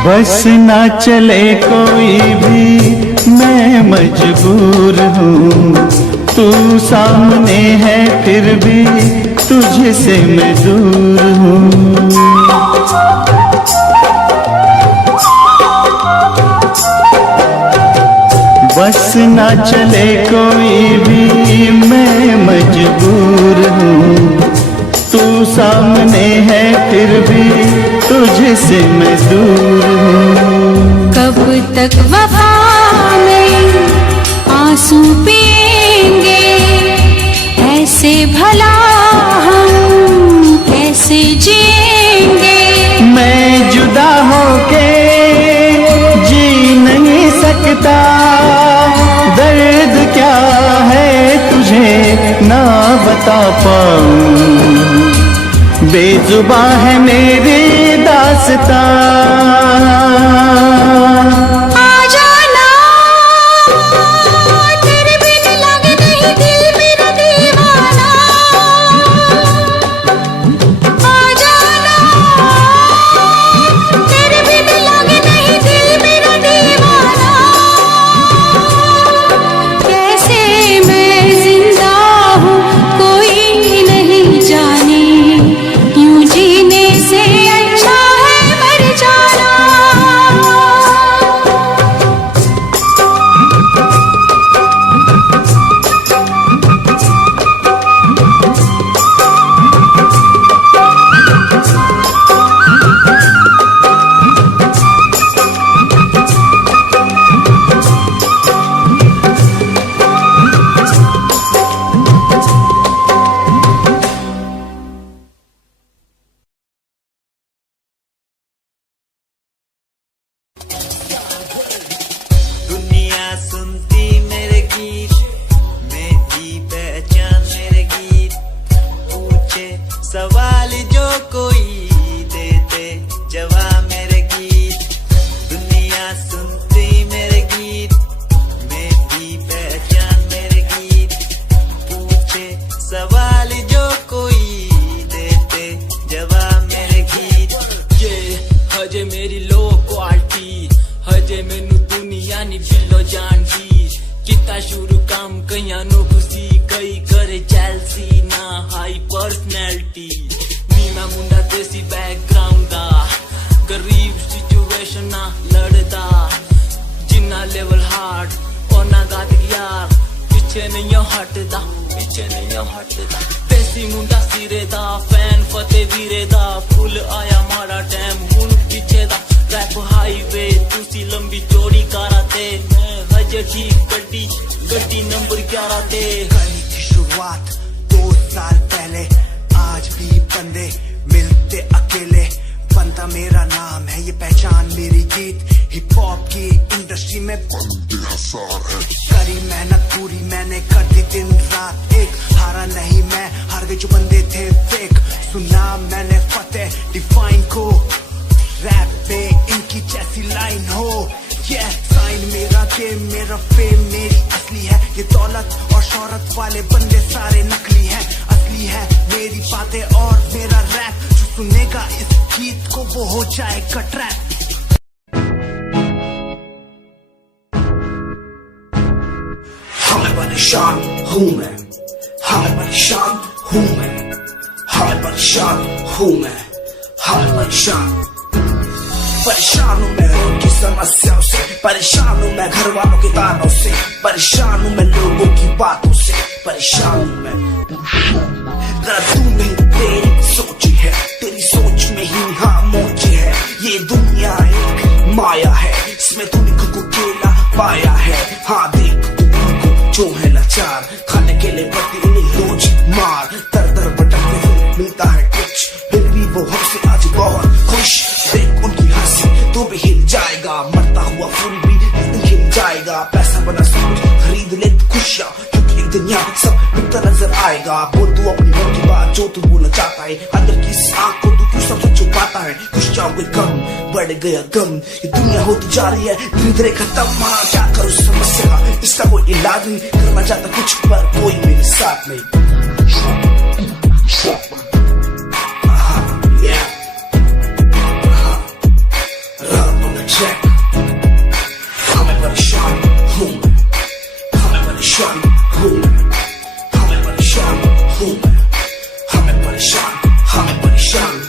बस ना चले कोई भी, मैं मजबूर हूँ, तू सामने है फिर भी तुझसे मैं दूर हूँ। बस ना चले कोई भी, मैं मजबूर हूँ, तू सामने है फिर भी तुझसे मैं दूर हूँ। कब तक वफा में आंसू पिएंगे, ऐसे भला हम कैसे जिएंगे। मैं जुदा होके जी नहीं सकता, दर्द क्या है तुझे ना बता पाऊं, बेजुबां है मेरी दास्तां। आ जाना तेरे बिन लगे नहीं दिल मेरा दीवाना, आ जाना तेरे बिन लगे नहीं दिल मेरा दीवाना। कैसे मैं जिंदा हूँ कोई नहीं जाने, यूं जीने से अच्छा है मर जाना। दुनिया सुनती मेरे गीत, मेरी पहचान मेरे गीत, पूछे सवाल जो कोई देते जवाब मेरे गीत। दुनिया सुनती मेरे गीत, मेरी पहचान मेरे गीत, पूछे सवाल जो कोई देते जवाब मेरे गीत। ये हजे मेरी लो क्वालिटी, हजे मैनू दुनिया नी बिलो जानती, किता शुरू काम कईयां नो खुशी कई करे जेलसी ना हाई पर्सनैलिटी। नी मैं मुंडा देसी बैकग्राउंड दा, गरीब सिचुएशन ना लड़दा, जिन्ना लेवल हार्ड ओना गात यार, पिछे नहीं हटदा, पिछे नहीं हटदा। देसी मुंडा सिरे दा, फैन फते वीरे दा, फुल आया माड़ा टाइम हुन पिछे दा। रैप हाईवे तुसी लंबी चौड़ी कराते, मैं हजे ठीक गड्डी गड्डी नंबर 11 ते। कहीं की शुरुआत 2 साल पहले, आज भी बंदे मिलते अकेले, बनता मेरा नाम है ये पहचान मेरी गीत। हिप हॉप की इंडस्ट्री में बंदे हजार है, करी मेहनत पूरी मैंने कर दी दिन रात, सुना मैंने फतेह डिफाइन को, रैप पे इनकी जैसी लाइन हो। ये साइन मेरा गेम, मेरा फेम मेरी असली है। ये दौलत और शोहरत वाले बंदे सारे नकली हैं, असली है मेरी बातें और मेरा रैप। जो सुनेगा इस गीत को वो हो जाएगा ट्रैप। हमें परेशान हूँ मैं, हमें परेशान हूँ मैं, हमें परेशान हूँ मैं, हमें परेशान हूँ मैं उनकी समस्याओं से, परेशान हूँ मैं घर वालों के तानों से, परेशान हूँ मैं लोगों की बातों से, परेशान हूँ मैं। जरा तू नहीं तेरी सोच है, तेरी सोच में ही हाँ मोच है। ये दुनिया एक माया है, इसमें तूने खुद को अकेला पाया है। हाँ देख जो है लाचार, खाने के लिए पड़ती उन्हें रोज मार। दर दर भटकते हुए मिलता है कुछ, फिर भी वो हमसे आज बहुत खुश। देख उनकी हंसी तो भी हिल जाएगा, मरता हुआ फूल भी हिल जाएगा। पैसा बना सब कुछ खरीद ले खुशियाँ, क्योंकि एक दिन यहाँ सब बिकता नजर आएगा। बोल तू अपनी मन की बात जो तू बोलना चाहता है, अंदर की इस आँख को तू क्यों सबसे छुपाता है। खुशियाँ हुए कम, बढ़ गया गम, ये दुनिया होती जा रही है धीरे धीरे खत्म। हाँ क्या करूँ समस्या का, इसका कोई इलाज नहीं, करना चाहता कुछ पर कोई मेरे साथ नहीं। हमें परेशान हूँ मैं, हमें परेशान हूँ मैं, हमें परेशान हूँ मैं, हमें परेशान, हमें परेशान।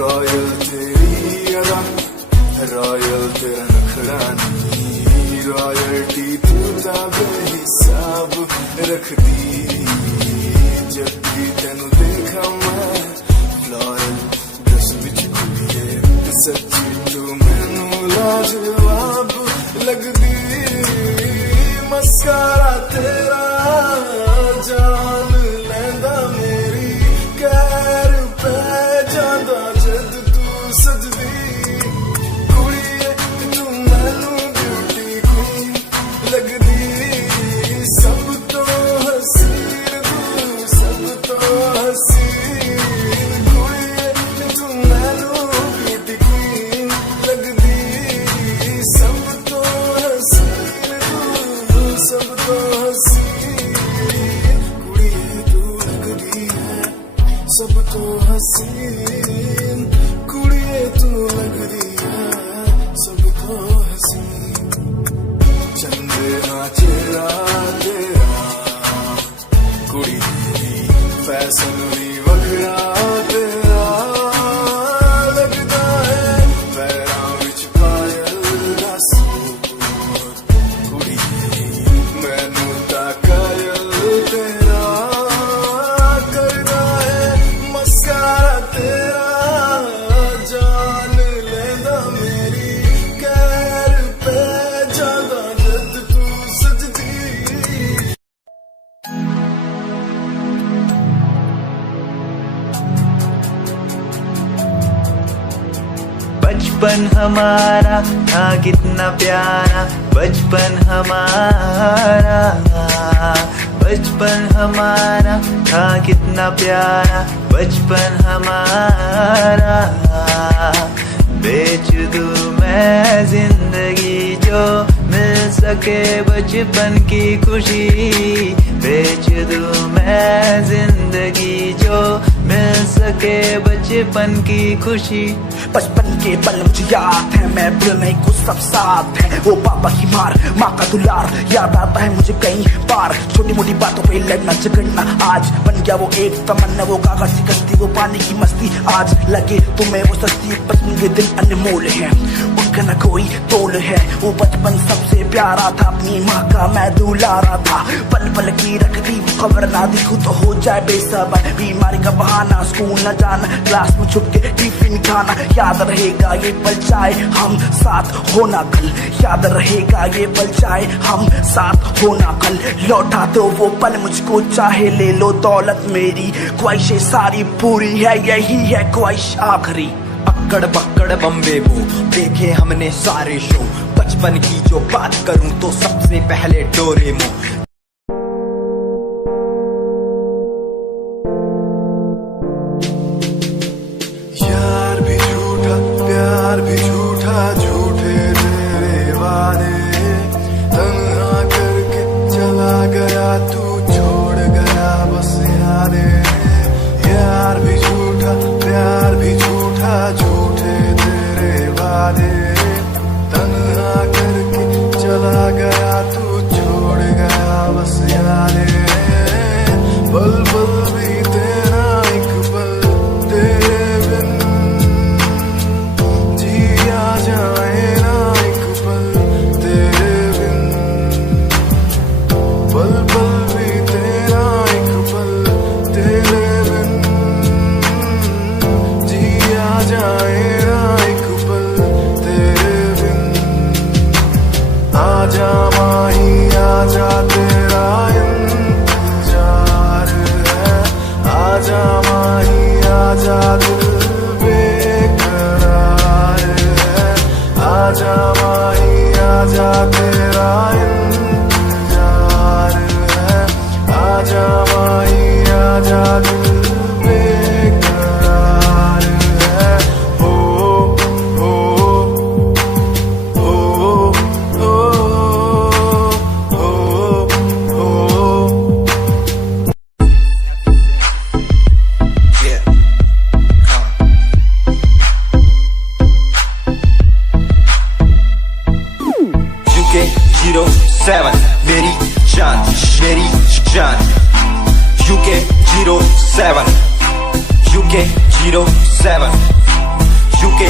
रॉयल तेरी अदा, रॉयल तेरा नखरा नहीं, रॉयल्टी तू बेहिसाब रख दी। जब भी तेनू देखा मैं फ्लोरल ड्रेस विच कुड़िए, सच्ची तू मैनू लाजवाब लगदी। मस्कारा तेरा जान लैंदा मेरी, कैर पे जांदा जद तू सजदी। कुड़िए तू मैनू ब्यूटी क्वीन लगदी, सब तो हसीन तू, सब तो हसीन। कुड़िए तू मैनू ब्यूटी क्वीन लगदी, सब तो हसीन तू, सब तो हसीन। कुड़िए तू लगदी है सब तो हसीन, कुड़िए तू लगदी है सब तो हसीन। चंदे हाँ चेहरा तेरा, कुड़ी तेरी फैशन भी वखरा तेरा लगदा है। पैरां विच पायल दा सूट, कुड़ी तेरी मैनू तां कायल तेरा करदा है। मस्कारा तेरा जान लेंदा मेरी, कैर पे जांदा जद तू सजदी। बचपन हमारा था कितना प्यारा, बचपन हमारा, बचपन हमारा था कितना प्यारा, बचपन हमारा। बेच दूं मैं जिंदगी जो मिल सके बचपन की खुशी, बेच दूं मैं जिंदगी जो मिल सके बचपन की खुशी। बचपन के पल मुझे याद है, मैं भूल नहीं कुछ सब साथ है। वो पापा की मार, माँ का दुलार याद आता है मुझे कई बार। छोटी मोटी बातों पे लड़ना झगड़ना आज बन गया वो एक तमन्ना। वो कागज की कश्ती, वो पानी की मस्ती, आज लगे तुम्हें वो सस्ती। बचपन के दिन अनमोल है, उनका न कोई तोल है। वो बचपन सबसे प्यारा था, अपनी माँ का मैं दुलारा था। पल पल की रखती वो खबर ना दिखूं तो हो जाए बेसबर। बीमारी का बहाना, स्कूल न जाना, क्लास में छुप के टिफिन खाना। याद रहेगा ये पल चाहे हम साथ होना कल, याद रहे रहेगा ये पल, चाहे हम साथ होना कल। लौटा दो वो पल मुझको, चाहे ले लो दौलत मेरी। ख्वाहिशें सारी पूरी है, यही है ख्वाहिश आखिरी। अक्कड़ बक्कड़ बम्बे वो देखे हमने सारे शो। बचपन की जो बात करूं तो सबसे पहले डोरेमोन। यार भी झूठा, प्यार भी झूठा, झूठे तेरे वादे। तन्हा करके चला गया तू, छोड़ गया बस यादें। यार भी झूठा, प्यार भी झूठा, झूठे तेरे वादे। तन्हा करके चला गया तू, छोड़ गया बस यादें। पल पल भी तेरा एक पल तेरे बिन जिया जाए ना एक पल तेरे बिन। पल पल भी तेरा एक पल तेरे बिन जिया जाए ना एक पल तेरे बिन। आजा माही आजा तेरा इंतजार है। आजा माही आजा दिल बेकरार है। आजा माही आजा तेरा इंतजार है। आजा माही आजा दिल बेकरार है। हो हो हो हो हो हो। UK 07 मेरी जान, मेरी जान। UK 07 UK 07 UK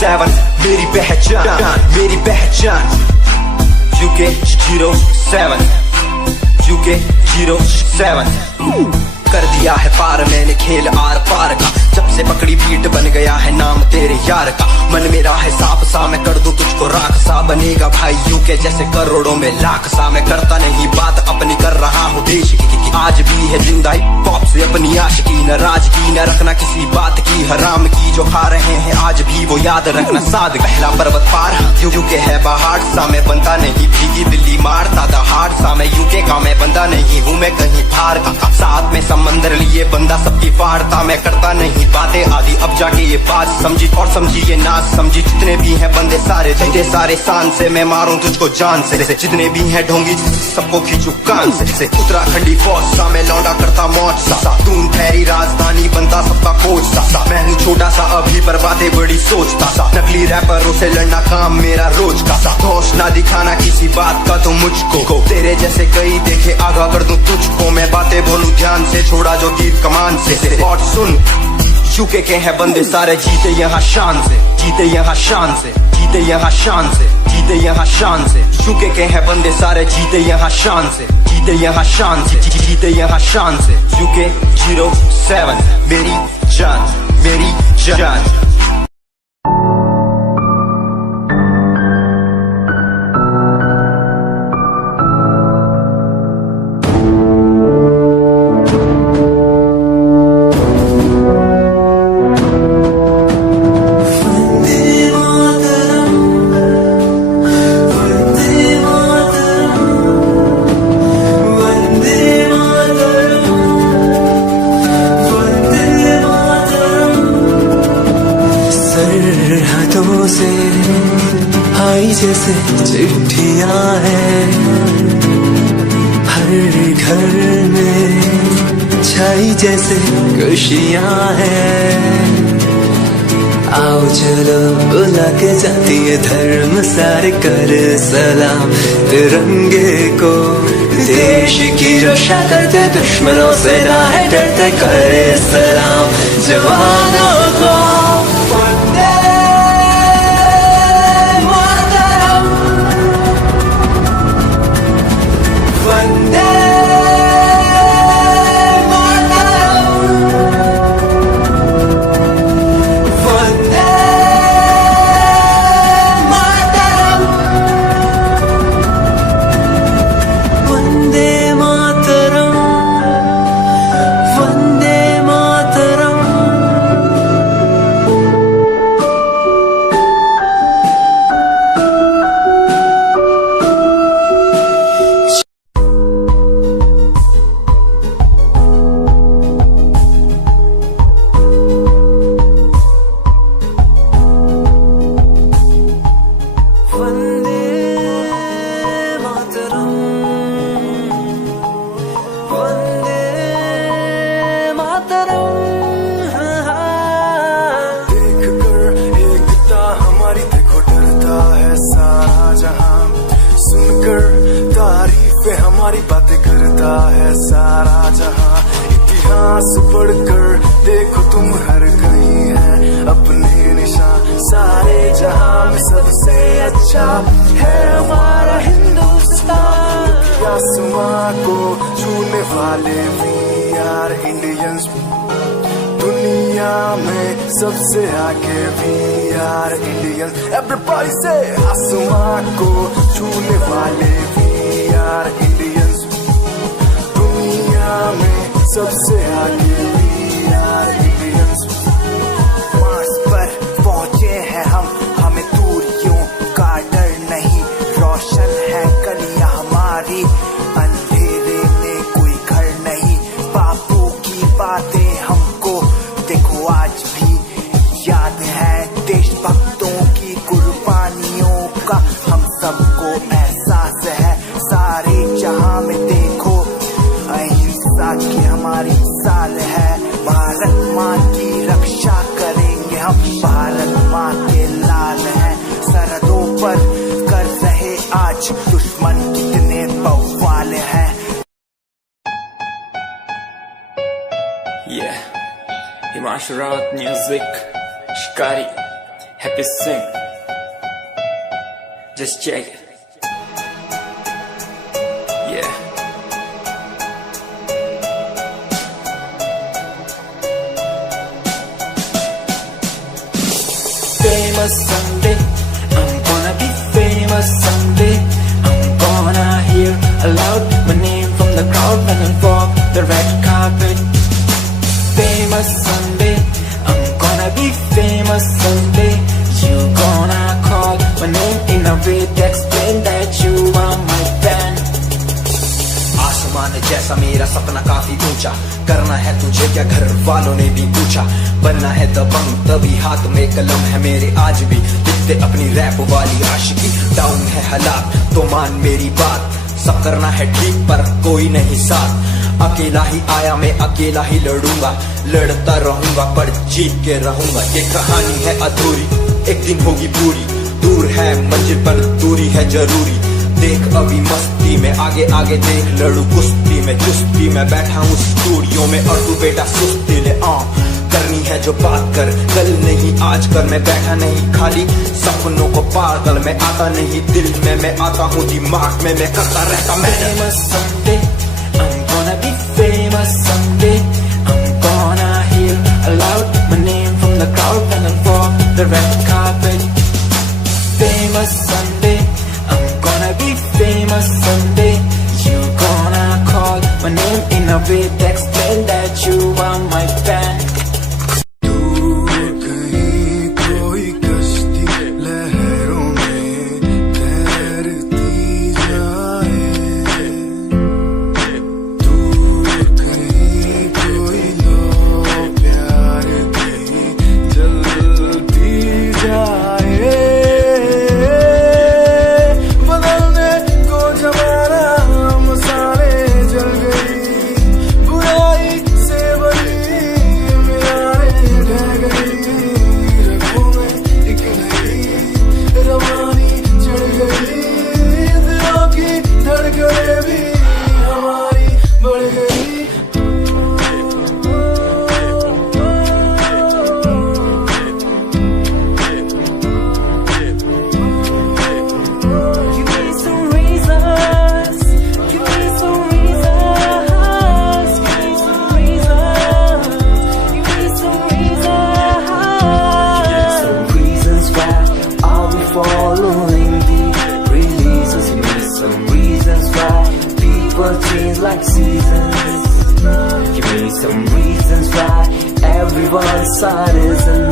07 मेरी पहचान, मेरी पहचान। UK 07 UK 07 कर दिया है पार मैंने खेल आर पार का। जब से पकड़ी बीट बन गया है नाम तेरे यार का। मन मेरा है साफ सा, मैं कर दूं तुझको राख सा। बनेगा भाई यूं के जैसे करोड़ों में लाख सा। मैं करता नहीं बात अपनी, कर रहा हूँ देश की। आज भी है जिंदा पॉप से अपनी आशिकी। नाराजगी न रखना किसी बात की, हराम की जो खा रहे हैं आज भी वो याद रखना। साद पहला पर्वत पार यूं के है पहाड़ सा। मैं बनता नहीं भीगी दिल्ली मारता दहाड़ सा। मैं यूके का मैं बंदा नहीं हूँ, मैं कहीं बाहर का। साथ में समंदर लिए बंदा सबकी फाड़ता। मैं करता नहीं बातें आदि, अब जाके ये बात समझी। और समझी ये नाच समझी। जितने भी हैं बंदे सारे झंडे सारे शान से। मैं मारूं तुझको जान से। जितने भी हैं ढोंगी सबको खींचू कान से। उत्तराखंडी फौज सा मैं लौंडा करता मौज सा। दून ठहरी राजधानी बनता सबका कोच सा। मैं हूँ छोटा सा अभी पर बातें बड़ी सोचता सा। नकली रैपरों से लड़ना काम मेरा रोज का सा। होश ना दिखाना किसी बात का तो मुझको। तेरे जैसे कई देखे आगा कर दूं तुझको। मैं बातें बोलूं ध्यान से, छोड़ा जो तीर कमान से। और सुन यूके के हैं बंदे सारे, जीते यहाँ शान से। जीते यहाँ शान से, जीते यहाँ शान से, जीते यहाँ शान से। यूके के हैं बंदे सारे, जीते यहाँ शान से। जीते यहाँ शान से, जीते यहाँ शान से। UK 07 मेरी जान, मेरी जान। से आई जैसे चिट्ठियां हैं, हर घर में छाई जैसे खुशियां हैं। आओ चलो बुला के जाती है धर्म सारे, कर सलाम तिरंगे को। देश की रक्षा करते दुश्मनों से ना है डरते, करे सलाम जवानों को। पास बढ़कर देखो तुम हर कहीं है अपने निशान सारे जहां में सबसे अच्छा है हमारा हिंदुस्तान आसमां को छूने वाले वी आर इंडियंस दुनिया में सबसे आगे वी आर इंडियंस एवरीबॉडी से आसमां को छूने वाले वी आर इंडियंस दुनिया में सबसे आगे वी आर इंडियंस मार्स पर पहुंचे हैं हम हमें दूरियों का डर नहीं रोशन है गलियां हमारी अंधेरे में कोई घर नहीं बापू की बातें हमको देखो आज भी याद है देशभक्तों की कुर्बानियों का हम सबको एहसास है सारे जहां में देखो अहिंसा की हमारी साल है भारत माँ की रक्षा करेंगे हम भारत माँ के लाल हैं सरहदों पर कर रहे आज दुश्मन कितने बवाल हैं Yeah, Himanshu Rawat music, Shikari, Happy Singh. Just check it. Yeah. Famous someday, I'm gonna be famous someday. I'm gonna hear aloud my name from the crowd when I walk the red carpet. Famous someday, I'm gonna be famous someday. You gonna call my name in a way to explain that you are my fan. आसमान जैसा मेरा सपना काफी ऊंचा करना है तुझे क्या घर वालों ने भी पूछा बनना है दबंग तभी हाथ में कलम है मेरे आज भी लिखते अपनी रैप वाली आशिकी डाउन है हालात तो मान मेरी बात सब करना है ठीक पर कोई नहीं साथ अकेला ही आया मैं अकेला ही लड़ूंगा लड़ता रहूंगा पर जीत के रहूंगा ये कहानी है अधूरी एक दिन होगी पूरी दूर है मंजिल पर दूरी है जरूरी देख अभी मस्ती में आगे आगे देख लड़ू कुश्ती में चुस्ती में बैठा हूँ स्टूडियो में और तू बेटा सुस्ती ले करनी है जो बात कर कल नहीं आज कर मैं बैठा नहीं खाली सपनों को पागल में आता नहीं दिल में मैं आता हूँ दिमाग में मैं करता रहता मैं Gonna be famous someday. I'm gonna hear aloud my name from the crowd when I walk the red carpet. Famous someday. I'm gonna be famous someday. You gonna call my name in a way to explain that you are my fan. Like seasons, give me some reasons why everyone's side isn't